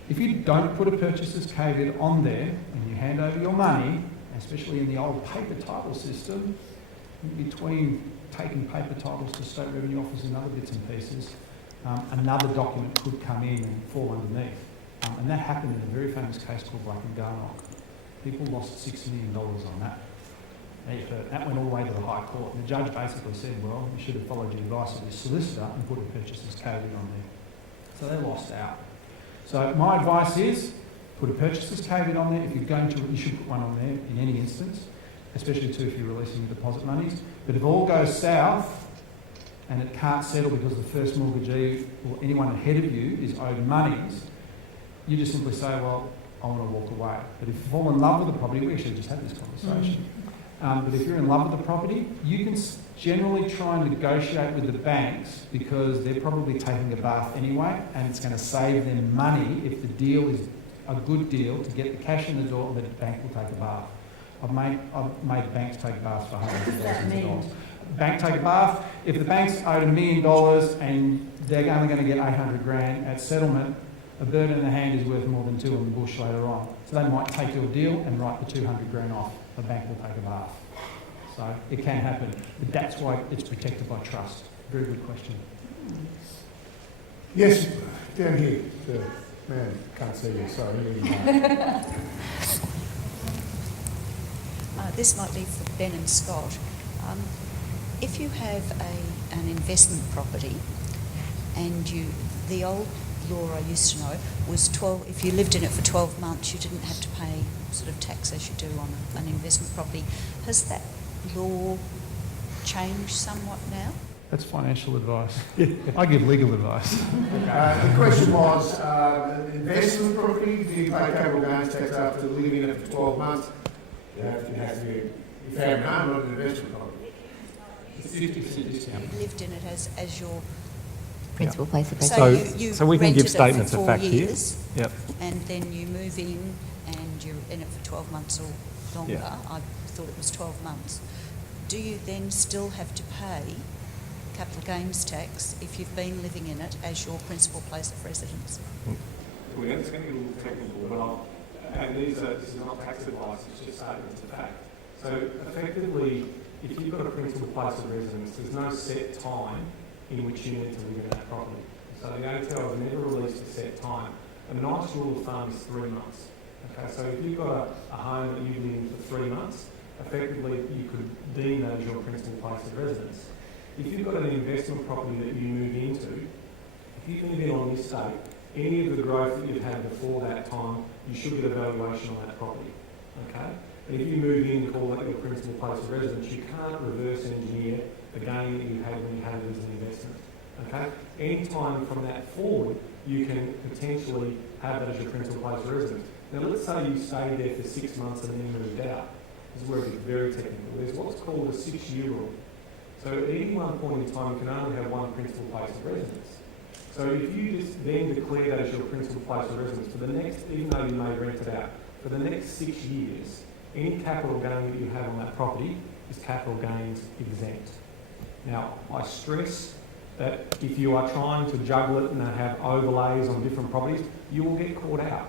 If you don't put a purchaser's caveat on there and you hand over your money, especially in the old paper title system, between taking paper titles to state revenue office and other bits and pieces, another document could come in and fall underneath. And that happened in a very famous case called Black and Garnock. People lost $6 million on that. That went all the way to the High Court, and the judge basically said, well, you should have followed your advice of your solicitor and put a purchaser's caveat on there. So they lost out. So my advice is, put a purchaser's caveat on there. If you're going to, you should put one on there in any instance, especially too if you're releasing your deposit monies. But if all goes south and it can't settle because the first mortgagee or anyone ahead of you is owed monies, you just simply say, well, I want to walk away. But if you fall in love with the property, we actually just had this conversation. But if you're in love with the property, you can generally try and negotiate with the banks because they're probably taking a bath anyway, and it's going to save them money if the deal is a good deal to get the cash in the door and the bank will take a bath. I've made banks take baths for hundreds of thousands of dollars. Bank take a bath. If the bank's owed $1 million and they're only going to get 800 grand at settlement, a bird in the hand is worth more than two in the bush later on. So they might take your deal and write the 200 grand off. The bank will take a bath. So it can happen. But that's why it's protected by trust. Very good question. Yes, down here. Man, can't see you, sorry. This might be for Ben and Scott. If you have an investment property and the old law I used to know was if you lived in it for 12 months, you didn't have to pay sort of tax as you do on an investment property. Has that law changed somewhat now? That's financial advice. I give legal advice. The question was, investment property, do you pay capital gains tax after living in it for 12 months? It has to be your family home, not an investment property. It's 50% discount. You lived in it as your Principal place of So residence. So we can give rented it statements for of 4 fact here. years, Yep. and then you move in and you're in it for 12 months or longer. Yeah. I thought it was 12 months. Do you then still have to pay capital gains tax if you've been living in it as your principal place of residence? Well, it's going to get a little technical, but this is not tax advice, it's just statements of fact. So effectively, if you've got a principal place of residence, there's no set time in which you need to live in that property. So the ATO has never released a set time. A nice rule of thumb is 3 months. Okay, so if you've got a home that you live in for 3 months, effectively you could deem that as your principal place of residence. If you've got an investment property that you move into, if you can live in on this date, any of the growth that you've had before that time, you should get a valuation on that property. Okay? And if you move in and call that your principal place of residence, you can't reverse engineer the gain that you had when you had it as an investment. Okay? Any time from that forward, you can potentially have that as your principal place of residence. Now, let's say you stayed there for 6 months and then moved out. This is where it gets very technical. There's what's called a 6-year rule. So at any one point in time, you can only have one principal place of residence. So if you just then declare that as your principal place of residence for the next, even though you may rent it out, for the next 6 years, any capital gain that you have on that property is capital gains exempt. Now, I stress that if you are trying to juggle it and have overlays on different properties, you will get caught out.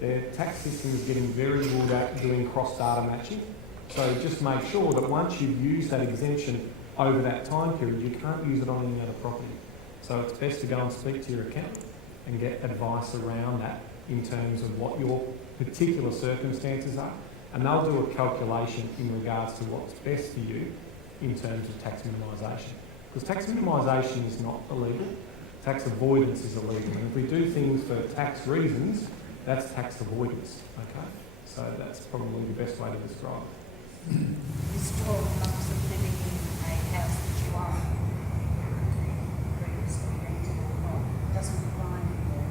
Their tax system is getting very good at doing cross-data matching. So just make sure that once you've used that exemption over that time period, you can't use it on any other property. So it's best to go and speak to your accountant and get advice around that in terms of what your particular circumstances are. And they'll do a calculation in regards to what's best for you in terms of tax minimisation. Because tax minimisation is not illegal, tax avoidance is illegal. And if we do things for tax reasons, that's tax avoidance, okay? So that's probably the best way to describe it. Is 12 months of living in a house that you own previously rented or not doesn't apply anymore?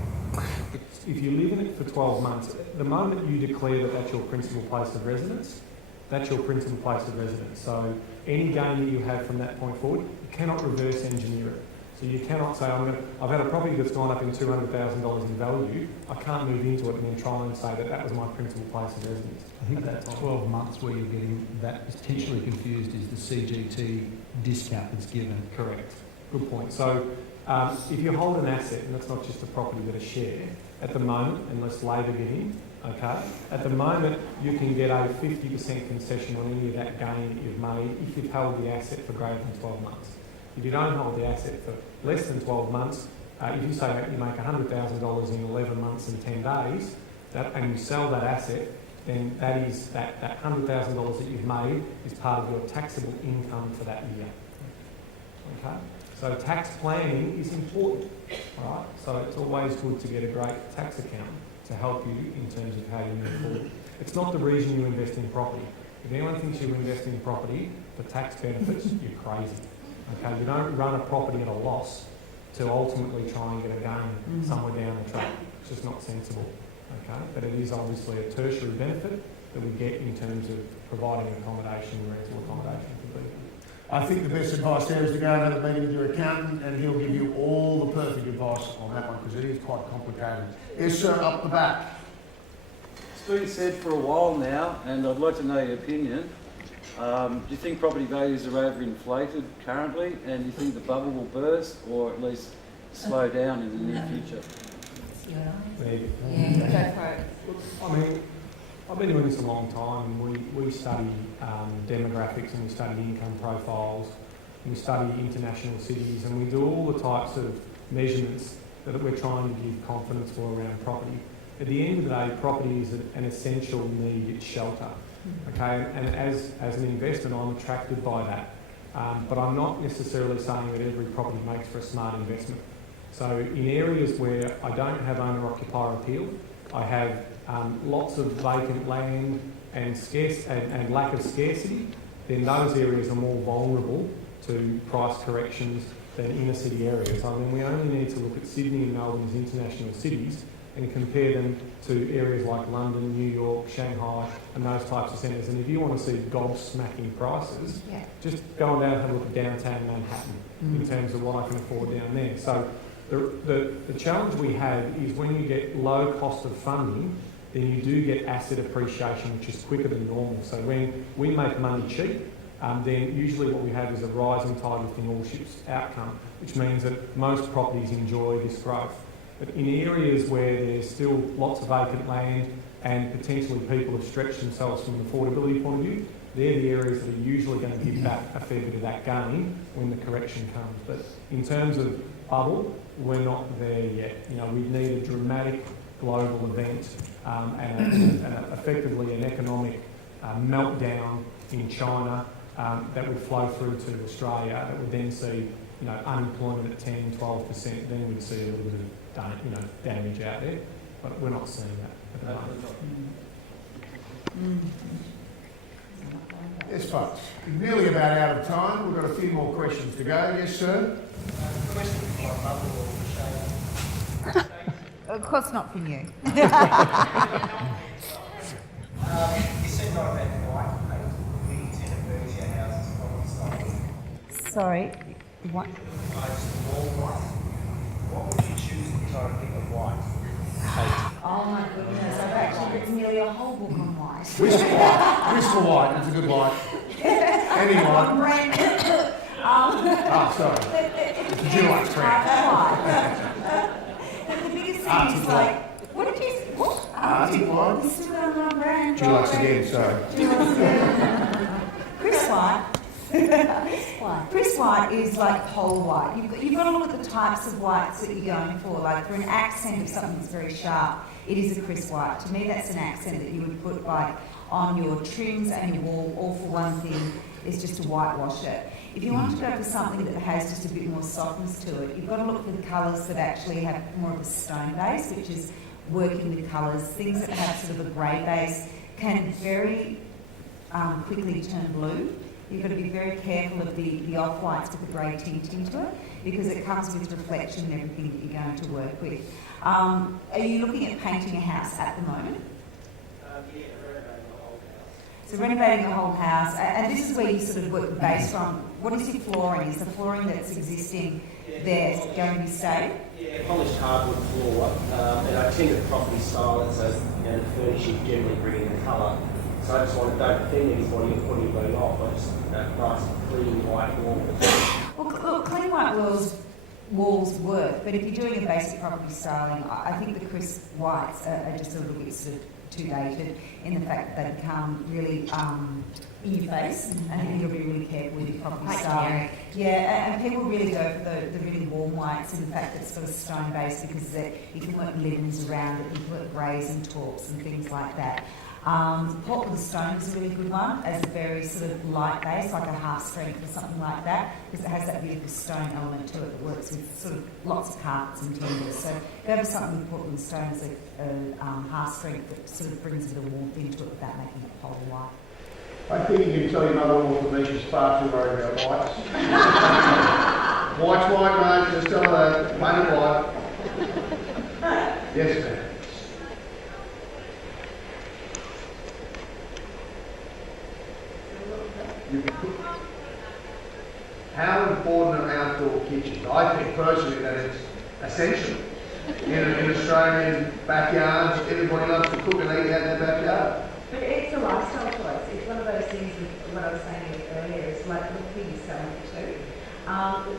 If you live in it for 12 months, the moment you declare that that's your principal place of residence, that's your principal place of residence. So any gain that you have from that point forward, you cannot reverse engineer it. So you cannot say, I've had a property that's gone up in $200,000 in value, I can't move into it and then try and say that that was my principal place of residence. I think that 12 months where you're getting that potentially confused is the CGT discount that's given. Correct. Good point. So if you hold an asset, and that's not just a property but a share, at the moment, unless Labor get in, okay, at the moment you can get a 50% concession on any of that gain that you've made if you've held the asset for greater than 12 months. If you don't hold the asset for less than 12 months, if you say that you make $100,000 in 11 months and 10 days, and you sell that asset, then that is that $100,000 that you've made is part of your taxable income for that year. Okay? So tax planning is important, all right? So it's always good to get a great tax account to help you in terms of how you move forward. It's not the reason you invest in property. If anyone thinks you invest in property for tax benefits, you're crazy. Okay, you don't run a property at a loss to ultimately try and get a gain somewhere down the track. It's just not sensible. Okay, but it is obviously a tertiary benefit that we get in terms of providing accommodation, rental accommodation for people. I think the best advice there is to go and have a meeting with your accountant and he'll give you all the perfect advice on that one because it is quite complicated. Yes, sir, up the back. It's been said for a while now, and I'd like to know your opinion. Do you think property values are overinflated currently, and do you think the bubble will burst or at least slow down in the near future? Yeah, go for it. I mean, I've been doing this a long time, and we study demographics and we study income profiles, and we study international cities, and we do all the types of measurements that we're trying to give confidence for around property. At the end of the day, property is an essential need, it's shelter. Okay, and as an investment, I'm attracted by that. But I'm not necessarily saying that every property makes for a smart investment. So in areas where I don't have owner-occupier appeal, I have lots of vacant land and lack of scarcity, then those areas are more vulnerable to price corrections than inner city areas. I mean, we only need to look at Sydney and Melbourne as international cities and compare them to areas like London, New York, Shanghai, and those types of centres. And if you want to see gobsmacking prices, just go down and have a look at downtown Manhattan in terms of what I can afford down there. So the challenge we have is when you get low cost of funding, then you do get asset appreciation, which is quicker than normal. So when we make money cheap, then usually what we have is a rising tide lifting all ships outcome, which means that most properties enjoy this growth. But in areas where there's still lots of vacant land and potentially people have stretched themselves from an affordability point of view, they're the areas that are usually going to give back a fair bit of that gain when the correction comes. But in terms of bubble, we're not there yet. You know, we need a dramatic global event and effectively an economic meltdown in China that would flow through to Australia, that would then see, you know, unemployment at 10, 12%, then we'd see a little bit of damage out there, but we're not seeing that at the moment. Yes, folks. We're nearly about out of time. We've got a few more questions to go. Yes, sir? Question for my mother or for Shayna. Of course not from you. You said not about white paint. We tend to burn your houses from the Sorry, what? wall white. What would you choose if I pick a white? Oh my goodness, I've actually written nearly a whole book on white. Whisper white. Whisper white. It's a good white. Any white. Oh, sorry. Dulux brand. The biggest thing is like, what did you say? What? Arctic White. This is our brand. Dulux again, sorry. Chris White. Chris White is like whole white. You've got to look at the types of whites that you're going for. Like for an accent of something that's very sharp, it is a Chris White. To me, that's an accent that you would put like on your trims and your wall, all for one thing, is just to whitewash it. If you want to go for something that has just a bit more softness to it, you've got to look for the colours that actually have more of a stone base, which is working with colours. Things that have sort of a grey base can very quickly turn blue. You've got to be very careful of the off-whites with the grey tint into it, because it comes with reflection and everything that you're going to work with. Are you looking at painting a house at the moment? Yeah, renovating the whole house. So renovating the whole house, and this is where you sort of work the base from. What is your flooring? Is the flooring that's existing there going to be stayed? Yeah, polished hardwood floor, and I tend to property style it so the furnishing generally bring in the colour. So I just want to don't think what are you putting off. I just nice clean white walls. Well, look, clean white walls work, but if you're doing a basic property styling, I think the crisp whites are just a little bit sort of too dated in the fact that they become really in your face, and I think you'll be really careful with your property styling. Yeah, and people really go for the really warm whites in the fact that it's got a stone base, because you can work linens around it, you can work greys and taups and things like that. Portland stone is a really good one as a very sort of light base, like a half strength or something like that, because it has that beautiful stone element to it that works with sort of lots of carpets and timbers. So go for something with Portland stone as a half strength that sort of brings a bit of warmth into it without making it whole white. I think you can tell your mother-in-law that she's far too worried about whites. White's white, mate. Just tell her that. Painted white. Yes, ma'am. How important are outdoor kitchens? I think personally that it's essential. In Australian backyards, everybody loves to cook and eat out in their backyard. But it's a lifestyle choice. It's one of those things with what I was saying earlier, is like look who you're selling it to.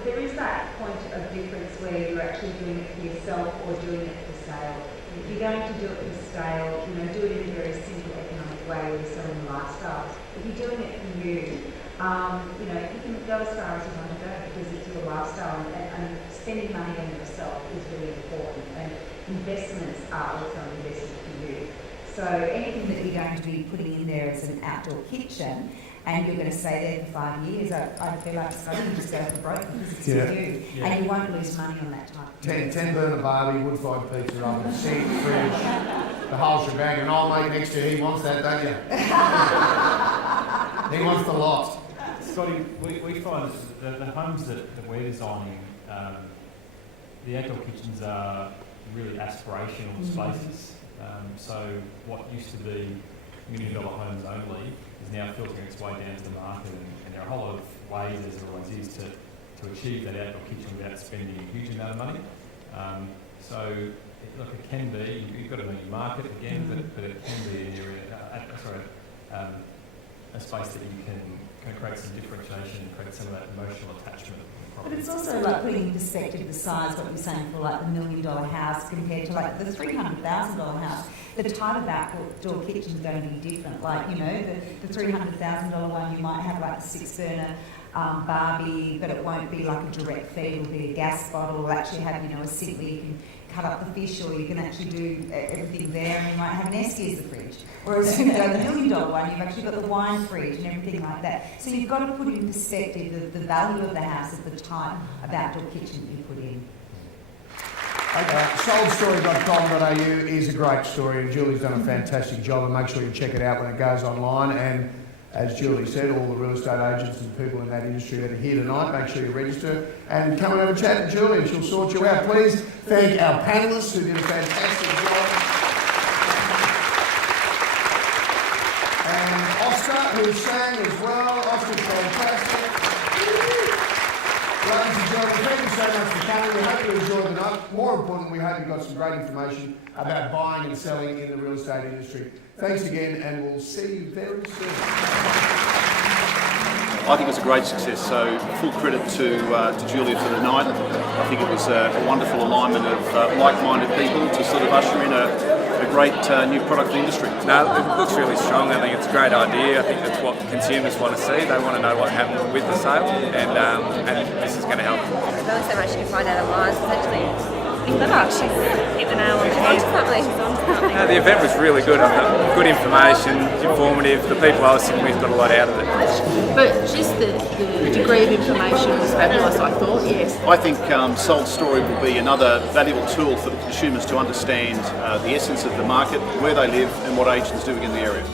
There is that point of difference where you're actually doing it for yourself or doing it for sale. If you're going to do it for sale, do it in a very simple economic way where you're selling a lifestyle. If you're doing it for you, you can go as far as you want to go because it's your lifestyle, and spending money on yourself is really important, and investments are also an investment for you. So anything that you're going to be putting in there as an outdoor kitchen, and you're going to stay there for 5 years, I feel like Scotty, you just go for broke because it's for you, and you won't lose money on that type of 10 burner Barbie, wood-fired pizza oven, sink, fridge, the whole shebang, and old mate next to you, he wants that, don't you? He wants the lot. Scotty, we find that the homes that we're designing, the outdoor kitchens are really aspirational spaces. So what used to be $1 million homes only is now filtering its way down to the market, and there are a whole lot of ways, as there always is, to achieve that outdoor kitchen without spending a huge amount of money. It can be, you've got to know your market again, but it can be an area, a space that you can create some differentiation and create some of that emotional attachment. But it's also like putting in perspective the size, what you're saying for like the $1 million house compared to like the $300,000 house. The type of outdoor kitchen is going to be different. Like, the $300,000 one, you might have like a 6-burner Barbie, but it won't be like a direct feed, it'll be a gas bottle. It'll actually have, a sink where you can cut up the fish, or you can actually do everything there, and you might have an Esky as the fridge. Whereas the $1 million one, you've actually got the wine fridge and everything like that. So you've got to put in perspective the value of the house at the type of outdoor kitchen that you put in. Okay, soldstory.com.au is a great story, and Julie's done a fantastic job, and make sure you check it out when it goes online. And as Julie said, all the real estate agents and people in that industry that are here tonight, make sure you register and come and have a chat to Julie, and she'll sort you out. Please thank our panellists who did a fantastic job. And Oscar, who sang as well. Oscar's fantastic. Ladies and gentlemen, thank you so much for coming. We hope you enjoyed the night. More importantly, we hope you got some great information about buying and selling in the real estate industry. Thanks again, and we'll see you very soon. I think it was a great success. So full credit to Julia for the night. I think it was a wonderful alignment of like-minded people to sort of usher in a great new product industry. No, it looks really strong. I think it's a great idea. I think that's what consumers want to see. They want to know what happened with the sale, and this is going to help. There's only so much you can find out online. It's actually clever. She's hit the nail on the head. No, the event was really good. I thought good information, informative. The people I was sitting with got a lot out of it. But just the degree of information was fabulous, I thought, yes. I think Sold Story will be another valuable tool for the consumers to understand the essence of the market, where they live and what agents do in the area.